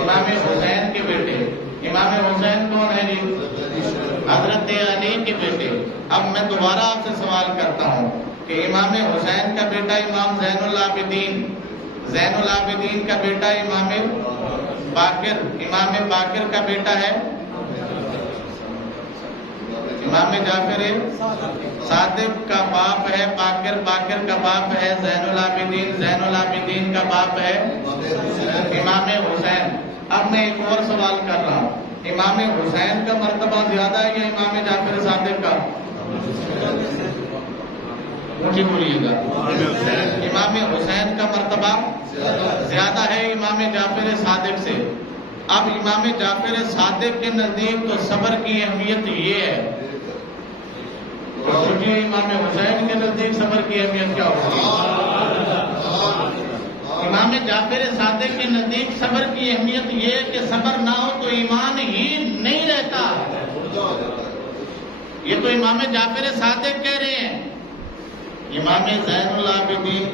امام حسین کے بیٹے۔ امام حسین کون ہے جی؟ حضرت علی کے بیٹے۔ اب میں دوبارہ آپ سے سوال کرتا ہوں کہ امام حسین کا بیٹا امام زین العابدین، زین العابدین کا بیٹا امام باقر، امام باقر کا بیٹا ہے امام جعفر صادق کا باپ ہے باقر، باقر کا باپ ہے زین العابدین، زین العابدین کا باپ ہے امام حسین۔ اب میں ایک اور سوال کر رہا ہوں، امام حسین کا مرتبہ زیادہ ہے یا امام جعفر صادق کا؟ مجھے بولیے گا۔ امام حسین کا مرتبہ زیادہ ہے امام جعفر صادق سے۔ اب امام جعفر صادق کے نزدیک تو صبر کی اہمیت یہ ہے، تو سوچیے امام حسین کے نزدیک صبر کی اہمیت کیا ہوگی؟ امام جعفر صادق کے نزدیک صبر کی اہمیت یہ ہے کہ صبر نہ ہو تو ایمان ہی نہیں رہتا۔ یہ تو امام جعفر صادق کہہ رہے ہیں۔ امام زین العابدین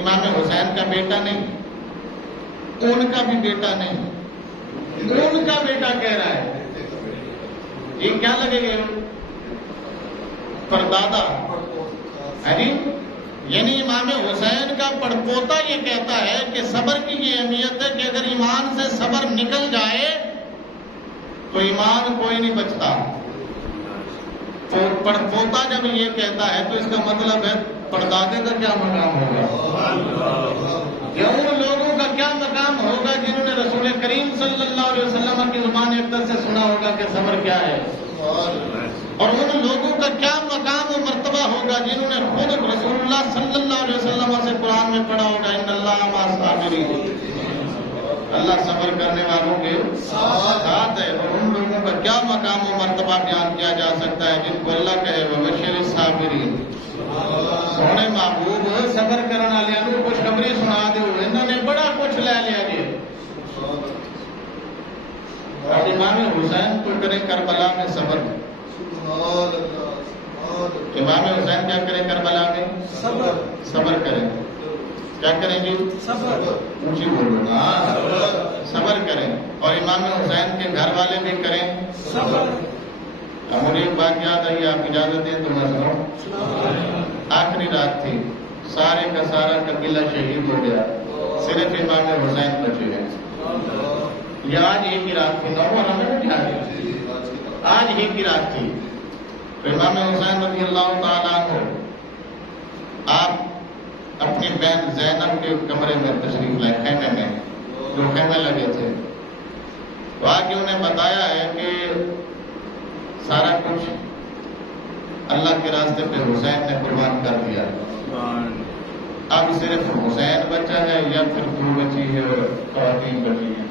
امام حسین کا بیٹا نہیں، ان کا بھی بیٹا نہیں، ان کا بیٹا کہہ رہا ہے۔ یہ کیا لگے گا؟ پردادا ہے جی، یعنی امام حسین کا پڑپوتا یہ کہتا ہے کہ صبر کی یہ اہمیت ہے کہ اگر ایمان سے صبر نکل جائے تو ایمان کوئی نہیں بچتا۔ تو پڑپوتا جب یہ کہتا ہے تو اس کا مطلب ہے پردادے کا کیا مقام ہوگا، یا ان لوگوں کا کیا مقام ہوگا جنہوں نے رسول کریم صلی اللہ علیہ وسلم کی زبان اقدس سے سنا ہوگا کہ صبر کیا ہے، اور ان لوگوں کا کیا مقام و مرتبہ ہوگا جنہوں نے خود رسول اللہ صلی اللہ علیہ وسلم سے قرآن میں پڑھا ہوگا ان اللہ مع الصابرین، اللہ صبر کرنے والوں کے ساتھ ہے۔ اور ان لوگوں کا کیا مقام و مرتبہ بیان کیا جا سکتا ہے جن کو اللہ کہے وبشر الصابرین، سونے محبوب صبر کرنے والوں کو خوشخبری سنا دو، انہوں نے بڑا کچھ لے لیا جی۔ اور امام حسین کو کریں کربلا میں صبر، امام حسین کیا کریں کربلا میں؟ صبر کریں۔ کیا کریں گے؟ اونچی بولو نا، صبر کریں۔ اور امام حسین کے گھر والے بھی کریں صبر۔ اب مجھے ایک بات یاد آئی، آپ اجازت دیں تو میں سنوں۔ آخری رات تھی، سارے کا سارا قبیلہ شہید ہو گیا، صرف امام حسین بچے ہیں۔ یہ آج ہی کی رات تھی، آج ہی کی رات تھی۔ تو امام حسین رضی اللہ تعالیٰ عنہ آپ اپنی بہن زینب کے کمرے میں تشریف لائے، خیمے میں، جو خیمے لگے تھے، تو آ کے انہیں بتایا ہے کہ سارا کچھ اللہ کے راستے پہ حسین نے قربان کر دیا، اب صرف حسین بچا ہے یا پھر تو بچی ہے اور خواتین بچی ہیں،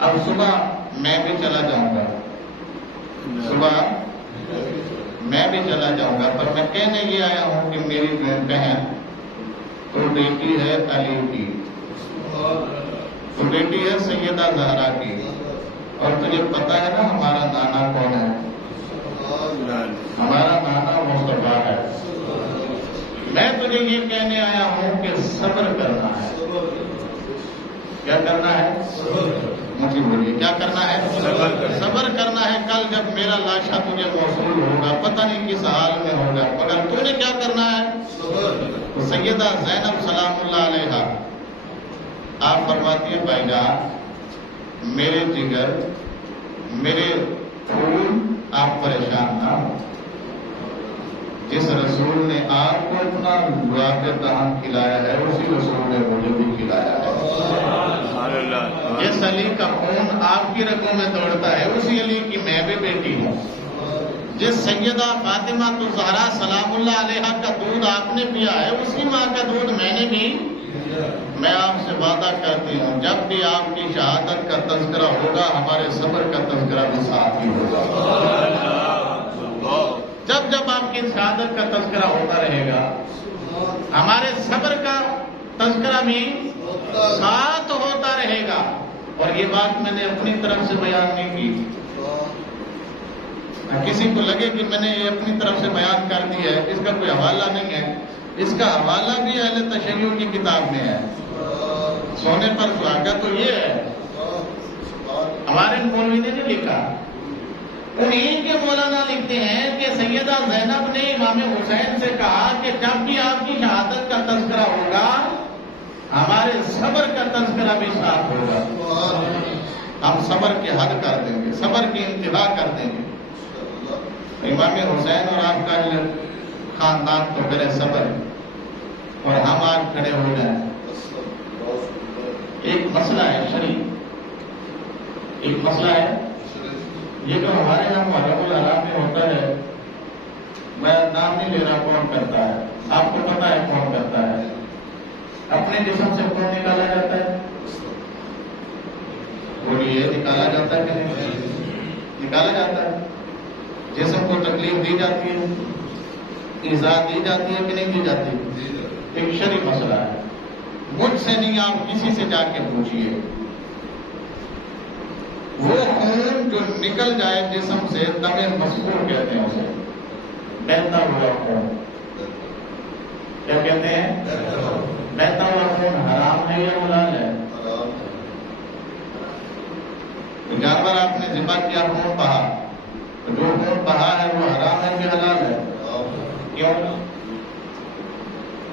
اب صبح میں بھی چلا جاؤں گا، صبح میں بھی چلا جاؤں گا، پر میں کہنے یہ آیا ہوں کہ میری بہن تو بیٹی ہے علی کی، تو بیٹی ہے سیدہ زہرا کی، اور تجھے پتا ہے نا ہمارا نانا کون ہے؟ ہمارا نانا مصطفیٰ ہے۔ میں تجھے یہ کہنے آیا ہوں کہ صبر کرنا ہے۔ کیا کرنا ہے؟ مجھے بولیے کیا کرنا ہے؟ صبر کرنا ہے۔ کل جب میرا لاشا تجھے موصول ہوگا، پتہ نہیں کس حال میں ہوگا، مگر تو نے کیا کرنا ہے؟ سیدہ زینب سلام اللہ علیہا آپ فرماتی ہے بھائی جان میرے جگر میرے پھول آپ پریشان نہ ہو، جس رسول نے آپ کو اتنا لعاب طعام کھلایا ہے اسی رسول نے مجھے بھی کھلایا ہے۔ جس علی کا خون آپ کی رگوں میں دوڑتا ہے اسی علی کی میں بھی بیٹی ہوں۔ جس سیدہ فاطمہ الزہرا سلام اللہ علیہا کا دودھ آپ نے پیا ہے اسی ماں کا دودھ میں نے بھی۔ میں آپ سے وعدہ کرتی ہوں جب بھی آپ کی شہادت کا تذکرہ ہوگا ہمارے صبر کا تذکرہ بھی ساتھ ہی ہوگا۔ جب جب آپ کی شہادت کا تذکرہ ہوتا رہے گا ہمارے صبر کا تذکرہ بھی ساتھ ہوتا رہے گا۔ اور یہ بات میں نے اپنی طرف سے بیان نہیں کی، کسی کو لگے کہ میں نے یہ اپنی طرف سے بیان کر دیا ہے، اس کا کوئی حوالہ نہیں ہے، اس کا حوالہ بھی اہل تشیع کی کتاب میں ہے۔ سونے پر سہاگا تو یہ ہے، ہمارے مولوی نے نہیں لکھا، انہیں کے مولانا لکھتے ہیں کہ سیدہ زینب نے امام حسین سے کہا کہ جب بھی آپ کی شہادت کا تذکرہ ہوگا ہمارے صبر کا تذکرہ بھی ساتھ ہوگا، ہم صبر کی حد کر دیں گے، صبر کی انتہا کر دیں گے۔ امام حسین اور آپ کا خاندان تو کرے صبر، اور ہم آج کھڑے ہو جائیں۔ ایک مسئلہ ہے شرعی، ایک مسئلہ ہے یہ جو ہمارے یہاں محرم الحرام میں ہوتا ہے، میں نام نہیں لے رہا کون کرتا ہے، آپ کو پتا ہے کون کرتا ہے۔ اپنے جسم سے خون نکالا جاتا ہے، بولیے نکالا جاتا ہے کہ نہیں؟ نکالا جاتا ہے۔ جسم کو تکلیف دی جاتی ہے، ایذا دی جاتی ہے کہ نہیں دی جاتی؟ ایک شرعی مسئلہ ہے، مجھ سے نہیں آپ کسی سے جا کے پوچھئے۔ وہ خون جو نکل جائے جسم سے دم مسفور کہتے ہیں اسے، بہتا ہوا خون، کیا کہتے ہیں؟ بہتا ہوا خون حرام ہے یا حلال ہے؟ جانور آپ نے ذبح کیا خون بہا، جو خون بہا ہے وہ حرام ہے کہ حلال ہے؟ کیوں؟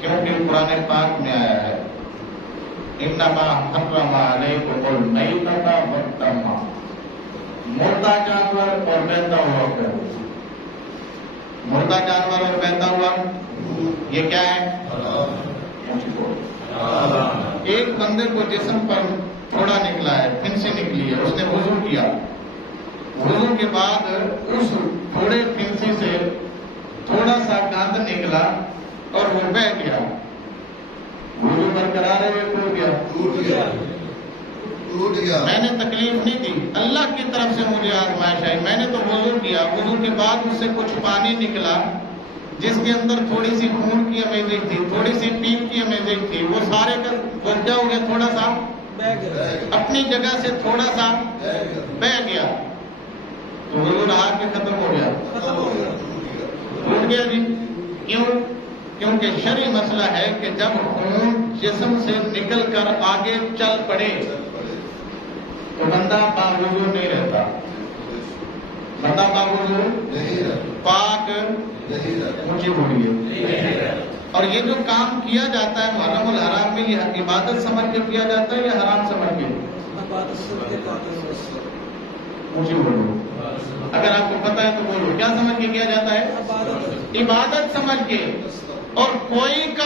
کیونکہ قرآن پاک میں آیا ہے انما حرم علیکم المیتۃ والدم، مردہ جانور اور بہتا ہوا خون۔ مردہ جانور اور بہتا ہوا یہ کیا ہے؟ ایک بندے کو جسم پر تھوڑا نکلا ہے، پھنسی نکلی ہے، اس نے وضو کیا، وضو کے بعد اس تھوڑے پھنسی سے تھوڑا سا گند نکلا اور وہ بہہ گیا، وضو برقرار ہے یا ٹوٹ گیا؟ میں نے تکلیف نہیں دی، اللہ کی طرف سے مجھے آزمائش آئی، میں نے تو وضو کیا، وضو کے بعد اس سے کچھ پانی نکلا جس کے اندر تھوڑی سی خون کی امیزش تھی، تھوڑی سی پیپ کی امیزش تھی، وہ سارے کا وجہ ہو گیا، تھوڑا سا اپنی جگہ سے تھوڑا سا بہ گیا، تو وضو رہا کہ ختم ہو گیا؟ ٹوٹ گیا جی۔ کیوں؟ کیونکہ شرعی مسئلہ ہے کہ جب خون جسم سے نکل کر آگے چل پڑے تو بندہ باوضو نہیں رہتا، بندہ باوضو پاک مجھے بولیے۔ اور یہ جو کام کیا جاتا ہے محرم الحرام میں، یہ عبادت سمجھ کے کیا جاتا ہے یا حرام سمجھ کے؟ مجھے بولو، اگر آپ کو پتا ہے تو بولو، کیا سمجھ کے کیا جاتا ہے؟ عبادت سمجھ کے۔ اور کوئی کا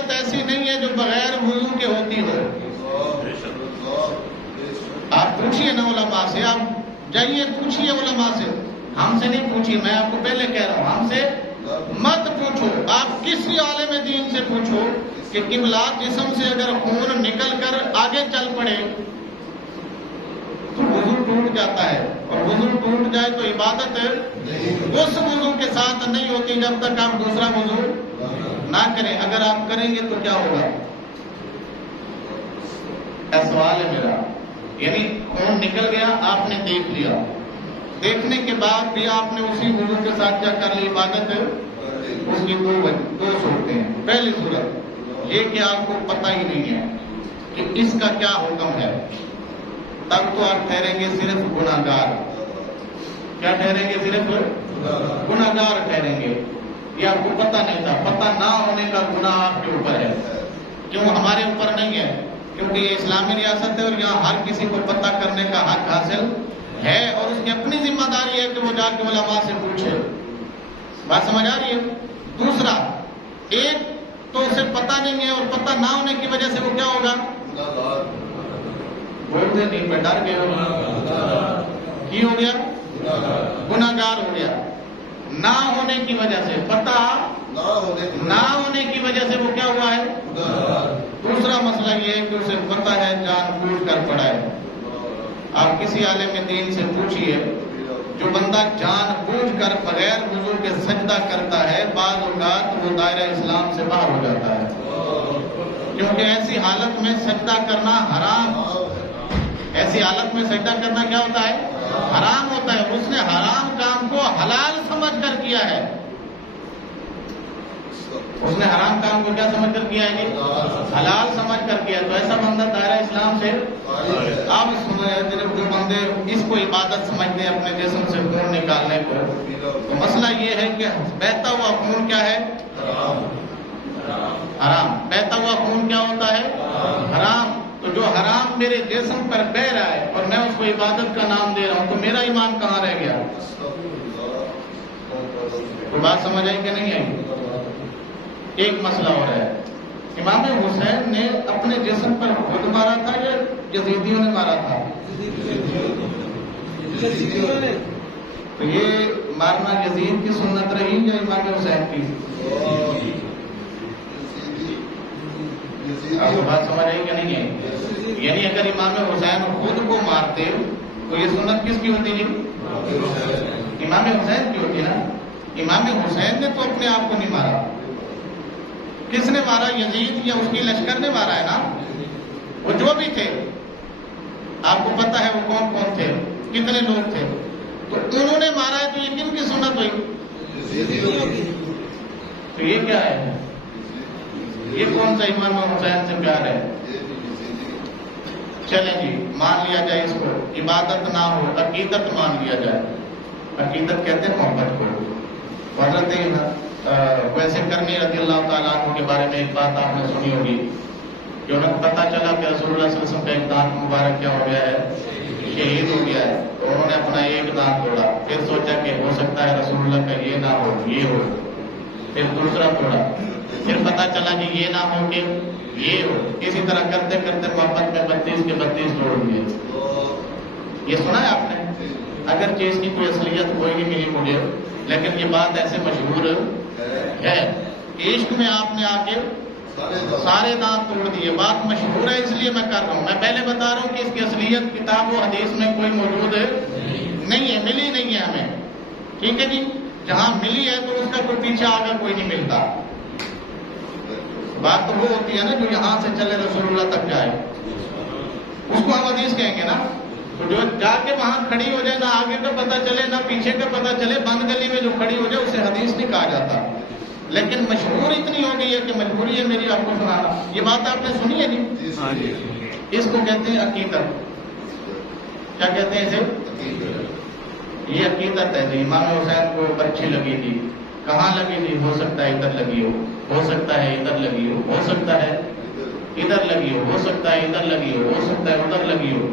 عبادت ایسی نہیں ہے جو بغیر وضو کے ہوتی ہو. آپ پوچھئے نا علماء سے، آپ جائیے پوچھئے علماء سے، ہم سے نہیں پوچھئے. میں آپ کو پہلے کہہ رہا ہوں، ہم سے مت پوچھو. آپ کسی عالم دین سے پوچھو کہ قبلہ جسم سے اگر خون نکل کر آگے چل پڑے تو وضو ٹوٹ جاتا ہے، اور وضو ٹوٹ جائے تو عبادت اس وضو کے ساتھ نہیں ہوتی جب تک آپ دوسرا وضو نہ کریں. اگر آپ کریں گے تو کیا ہوگا؟ ایسا سوال ہے میرا. یعنی خون نکل گیا، آپ نے دیکھ لیا، دیکھنے کے بعد بھی آپ نے اسی وضو کے ساتھ کیا کر لی؟ عبادت. اس کی دو صورتیں ہیں. پہلی صورت یہ کہ آپ کو پتہ ہی نہیں ہے کہ اس کا کیا حکم ہے، تب تو آپ ٹھہریں گے صرف گناہگار. کیا ٹھہریں گے؟ صرف گناہگار ٹھہریں گے. یہ آپ کو پتہ نہیں تھا. پتہ نہ ہونے کا گناہ آپ کے اوپر ہے. کیوں ہمارے اوپر نہیں ہے؟ کیونکہ یہ اسلامی ریاست ہے اور یہاں ہر کسی کو پتہ کرنے کا حق حاصل ہے، اور اس کی اپنی ذمہ داری ہے کہ وہ جا کے علماء سے پوچھے. بات سمجھ آ رہی ہے؟ دوسرا، ایک تو اسے پتہ نہیں ہے اور پتہ نہ ہونے کی وجہ سے وہ کیا ہوگا؟ بولتے نہیں پہ ڈر گئے ہو. کی ہو گیا؟ گناہگار ہو گیا. نہ ہونے کی وجہ سے، پتہ نہ ہونے کی وجہ سے وہ کیا ہوا ہے؟ دوسرا مسئلہ یہ ہے کہ اسے پتہ ہے، جان بوجھ کر پڑا ہے. آپ کسی عالم دین سے پوچھئے، جو بندہ جان بوجھ کر بغیر وضو کے سجدہ کرتا ہے، بعض اوقات وہ دائرہ اسلام سے باہر ہو جاتا ہے. کیونکہ ایسی حالت میں سجدہ کرنا حرام، ایسی حالت میں سجدہ کرنا کیا ہوتا ہے؟ حرام ہوتا ہے. اس نے حرام کام کو حلال سمجھ کر کیا ہے. اس نے حرام کام کو کیا سمجھ کر کیا ہے؟ حلال سمجھ کر کیا. تو ایسا بندہ دائرہ اسلام سے آپ جو بندے اس کو عبادت سمجھتے ہیں اپنے جسم سے خون نکالنے کو، تو مسئلہ یہ ہے کہ بہتا ہوا خون کیا ہے؟ حرام. بہتا ہوا خون کیا ہوتا ہے؟ حرام. تو جو حرام میرے جسم پر بہ رہا ہے اور میں اس کو عبادت کا نام دے رہا ہوں، تو میرا ایمان کہاں رہ گیا؟ تو بات سمجھ آئی کہ نہیں آئی؟ ایک مسئلہ اور ہے. امام حسین نے اپنے جسم پر خود مارا تھا یا یزیدیوں نے مارا تھا؟ تو یہ مارنا یزید کی سنت رہی یا امام حسین کی؟ آپ کو بات سمجھ آئی کہ نہیں ہے؟ یعنی اگر امام حسین خود کو مارتے تو یہ سنت کس کی ہوتی جی؟ امام حسین کی ہوتی نا. امام حسین نے تو اپنے آپ کو نہیں مارا. کس نے مارا؟ یزید یا اس کی لشکر نے مارا ہے نا. وہ جو بھی تھے، آپ کو پتہ ہے وہ کون کون تھے، کتنے لوگ تھے، تو انہوں نے مارا ہے. تو یہ کن کی سنت ہوئی؟ تو یہ کیا ہے؟ یہ کون سا امام حسین سے پیار ہے؟ چلیں جی، مان لیا جائے اس کو، عبادت نہ ہو، عقیدت مان لیا جائے. عقیدت کہتے ہیں محبت کو. حضرت ویسے کرنی رضی اللہ تعالیٰ عنہ کے بارے میں ایک بات آپ نے سنی ہوگی کہ انہیں پتا چلا کہ رسول اللہ صلی اللہ علیہ وسلم کا ایک دانت مبارک کیا ہو گیا ہے؟ شہید ہو گیا ہے. تو انہوں نے اپنا ایک دانت توڑا. پھر سوچا کہ ہو سکتا ہے رسول اللہ کا یہ نہ ہو، یہ ہو. پھر دوسرا توڑا. پھر پتا چلا کہ یہ نہ ہو کہ یہ ہو. اسی طرح کرتے کرتے محبت میں 32 کے 32 توڑ دیے. یہ سنا ہے آپ نے؟ اگر چیز کی کوئی اصلیت کوئی نہیں ملی مجھے، لیکن یہ بات ایسے مشہور ہے کہ عشق میں آپ نے آ کے سارے دانت توڑ دیے. بات مشہور ہے اس لیے میں کر رہا ہوں. میں پہلے بتا رہا ہوں کہ اس کی اصلیت کتاب و حدیث میں کوئی موجود نہیں ہے، ملی نہیں ہے ہمیں. ٹھیک ہے جی؟ جہاں ملی ہے تو اس کا کوئی پیچھے آگے کوئی نہیں ملتا. بات تو وہ ہوتی ہے نا جو یہاں سے چلے رسول اللہ تک جائے، اس کو ہم حدیث کہیں گے نا. تو جو جا کے وہاں کھڑی ہو جائے، نہ آگے کا پتہ چلے نہ پیچھے کا پتہ چلے، بند گلی میں جو کھڑی ہو جائے اسے حدیث نہیں کہا جاتا. لیکن مشہور اتنی ہو گئی ہے کہ مجبوری ہے میری آپ کو سنانا. یہ بات آپ نے سنی ہے جی؟ اس کو کہتے ہیں عقیدت. کیا کہتے ہیں اسے؟ یہ عقیدت ہے. امام حسین کو برچھی لگی تھی. کہاں لگی تھی؟ ہو سکتا ہے ادھر لگی ہو سکتا ہے ادھر لگی ہو سکتا ہے ادھر لگی ہو سکتا ہے ادھر لگی ہو سکتا ہے ادھر لگی ہو.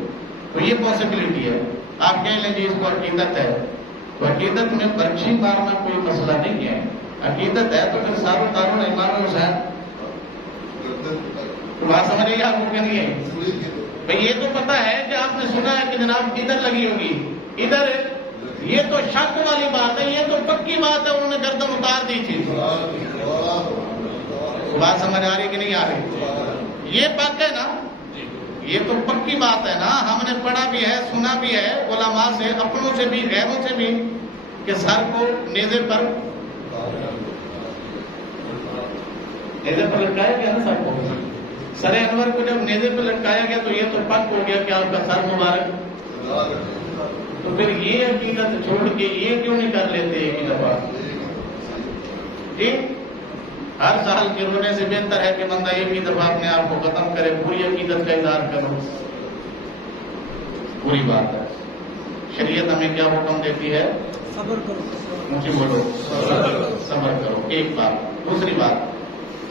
تو یہ پاسبلٹی ہے. آپ کہہ لیں جی اس کو عقیدت ہے. تو عقیدت میں برچھی مارنا کوئی مسئلہ نہیں ہے. عقیدت ہے تو پھر ساروں امام حسین بات سمجھ رہی ہے آپ کو کہ نہیں ہے؟ بھئی یہ تو پتا ہے کہ آپ نے سنا ہے کہ جناب ادھر لگی ہوگی ادھر، یہ تو شک والی بات ہے، یہ تو پکی بات ہے انہوں نے گردن اتار دی تھی. بات سمجھ آ رہی کہ نہیں آ رہی؟ یہ پک ہے نا، یہ تو پکی بات ہے نا. ہم نے پڑھا بھی ہے، سنا بھی ہے علماء سے، اپنوں سے بھی غیروں سے بھی، کہ سر کو نیزے پر لٹکایا گیا نا. سر کو، سر انور کو جب نیزے پہ لٹکایا گیا تو یہ تو پک ہو گیا کہ آپ کا سر مبارک. تو پھر یہ عقیدت چھوڑ کے یہ کیوں نہیں کر لیتے ایک ہی دفعہ؟ ٹھیک، ہر سال کے رونے سے بہتر ہے کہ بندہ ایک ہی دفعہ اپنے آپ کو ختم کرے، پوری عقیدت کا اظہار کرو. پوری بات ہے. شریعت ہمیں کیا حکم دیتی ہے؟ صبر کرو. مجھے بولو صبر کرو. ایک بات. دوسری بات،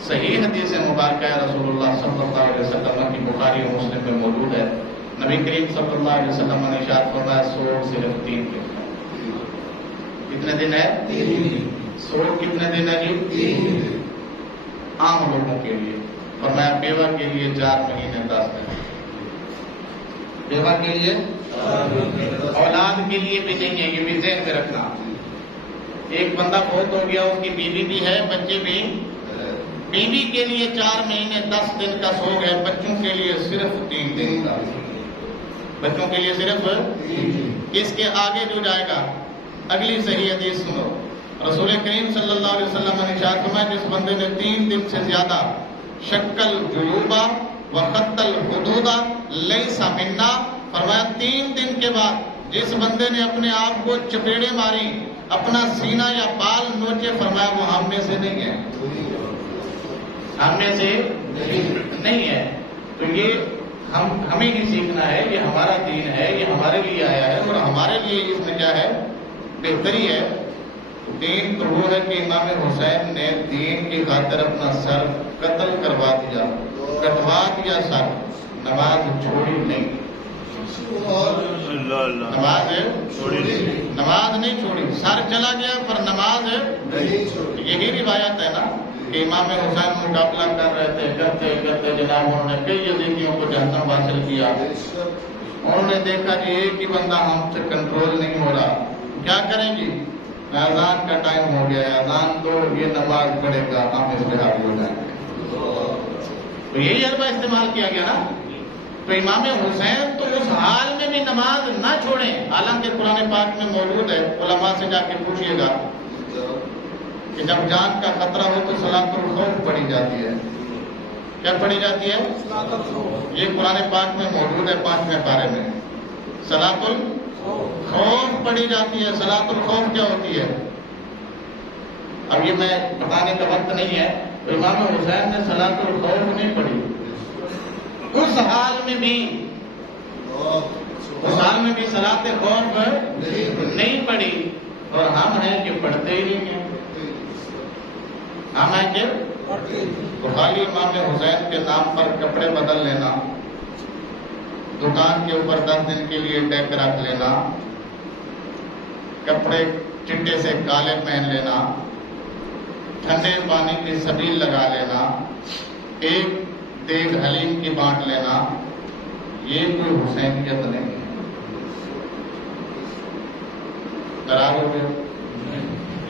صحیح حدیث مبارکہ رسول اللہ صلی اللہ علیہ وسلم کی بخاری اور مسلم میں موجود ہے. نبی کریم صلی اللہ علیہ وسلم نے ارشاد فرمایا سوگ صرف 3 دن. کتنے دن ہے؟ 3 دن. سوگ کتنے دن ہے جی؟ 3 دن. عام لوگوں کے لیے فرمایا بیوہ کے لیے 4 مہینے 10 دن. بیوہ کے لیے، اولاد کے لیے بھی نہیں ہے، یہ بھی ذہن میں رکھنا. ایک بندہ فوت ہو گیا، اس کی بیوی بھی ہے، بچے بھی. بیوی کے لیے 4 مہینے 10 دن کا سوگ ہے، بچوں کے لیے صرف 3 دن کا. بچوں کے لیے صرف. اس کے آگے جو جائے گا اگلی صحیح حدیث سنو. رسول کریم صلی اللہ علیہ وسلم نے ارشاد فرمایا جس بندے نے 3 دن سے زیادہ شکل جیوبا وخط الحدود لیس منا، فرمایا 3 دن کے بعد جس بندے نے اپنے آپ کو چپیڑے ماری، اپنا سینہ یا بال نوچے، فرمایا وہ ہم میں سے نہیں ہے. ہم میں سے نہیں ہے. تو یہ ہمیں ہی سیکھنا ہے. یہ ہمارا دین ہے، یہ ہمارے لیے آیا ہے، اور ہمارے لیے اس میں کیا ہے؟ بہتری ہے. دین تو وہ ہے کہ امام حسین نے دین کی خاطر اپنا سر قتل کروا دیا، کٹوا دیا سر. نماز چھوڑی نہیں. نماز نہیں چھوڑی. سر چلا گیا پر نماز نہیں چھوڑی. یہی روایت ہے نا کہ امام حسین مقابلہ کر رہے تھے، کرتے کرتے جناب انہوں نے کئی یزیدیوں کو جہنم حاصل کیا. انہوں نے دیکھا کہ ایک ہی بندہ ہم سے کنٹرول نہیں ہو رہا، کیا کریں گی؟ اذان کا ٹائم ہو گیا ہے، اذان دو، یہ نماز پڑھے گا، ہم اس پہ حاوی ہو جائیں گے. تو یہی حربہ استعمال کیا گیا نا. تو امام حسین تو اس حال میں بھی نماز نہ چھوڑیں. حالانکہ قرآن پاک میں موجود ہے، علماء سے جا کے پوچھئے گا کہ جب جان کا خطرہ ہو تو صلاۃ الخوف پڑھی جاتی ہے. کیا پڑھی جاتی ہے؟ یہ قرآن پاک میں موجود ہے 5ویں پارے میں. صلاۃ الخوف پڑھی جاتی ہے. صلاۃ الخوف کیا ہوتی ہے؟ اب یہ میں بتانے کا وقت نہیں ہے. امام حسین نے صلاۃ الخوف نہیں پڑھی. اس حال میں بھی صلاۃ خوف نہیں پڑھی. اور ہم ہیں کہ پڑھتے ہی نہیں ہیں. ہم ہیں کہ تو خالی امام حسین کے نام پر کپڑے بدل لینا، دکان کے اوپر 10 دن کے لیے ٹیگ رکھ لینا، کپڑے چٹے سے کالے پہن لینا، ٹھنڈے پانی کی سبیل لگا لینا، ایک دیگ حلیم کی بانٹ لینا، یہ کوئی حسینیت نہیں ہے. قرار ہو گیا؟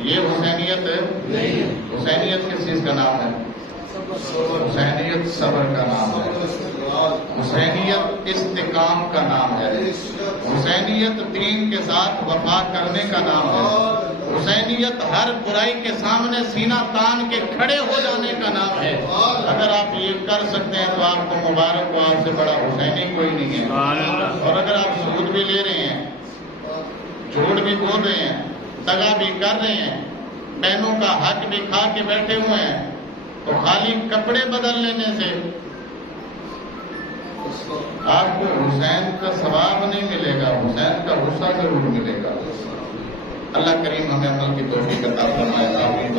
یہ حسینیت نہیں. حسینیت کس چیز کا نام ہے؟ حسینیت صبر کا نام ہے. حسینیت استقام کا نام ہے. حسینیت دین کے ساتھ وفا کرنے کا نام ہے. حسینیت ہر برائی کے سامنے سینہ تان کے کھڑے ہو جانے کا نام ہے. اگر آپ یہ کر سکتے ہیں تو آپ کو مبارک ہو، آپ سے بڑا حسینی کوئی نہیں ہے. اور اگر آپ سود بھی لے رہے ہیں، جھوٹ بھی بول رہے ہیں، دغا بھی کر رہے ہیں، بہنوں کا حق بھی کھا کے بیٹھے ہوئے ہیں، تو خالی کپڑے بدل لینے سے آپ کو حسین کا ثواب نہیں ملے گا، حسین کا غصہ ضرور ملے گا. اللہ کریم ہمیں عمل کی توفیق عطا فرمائے. آمین.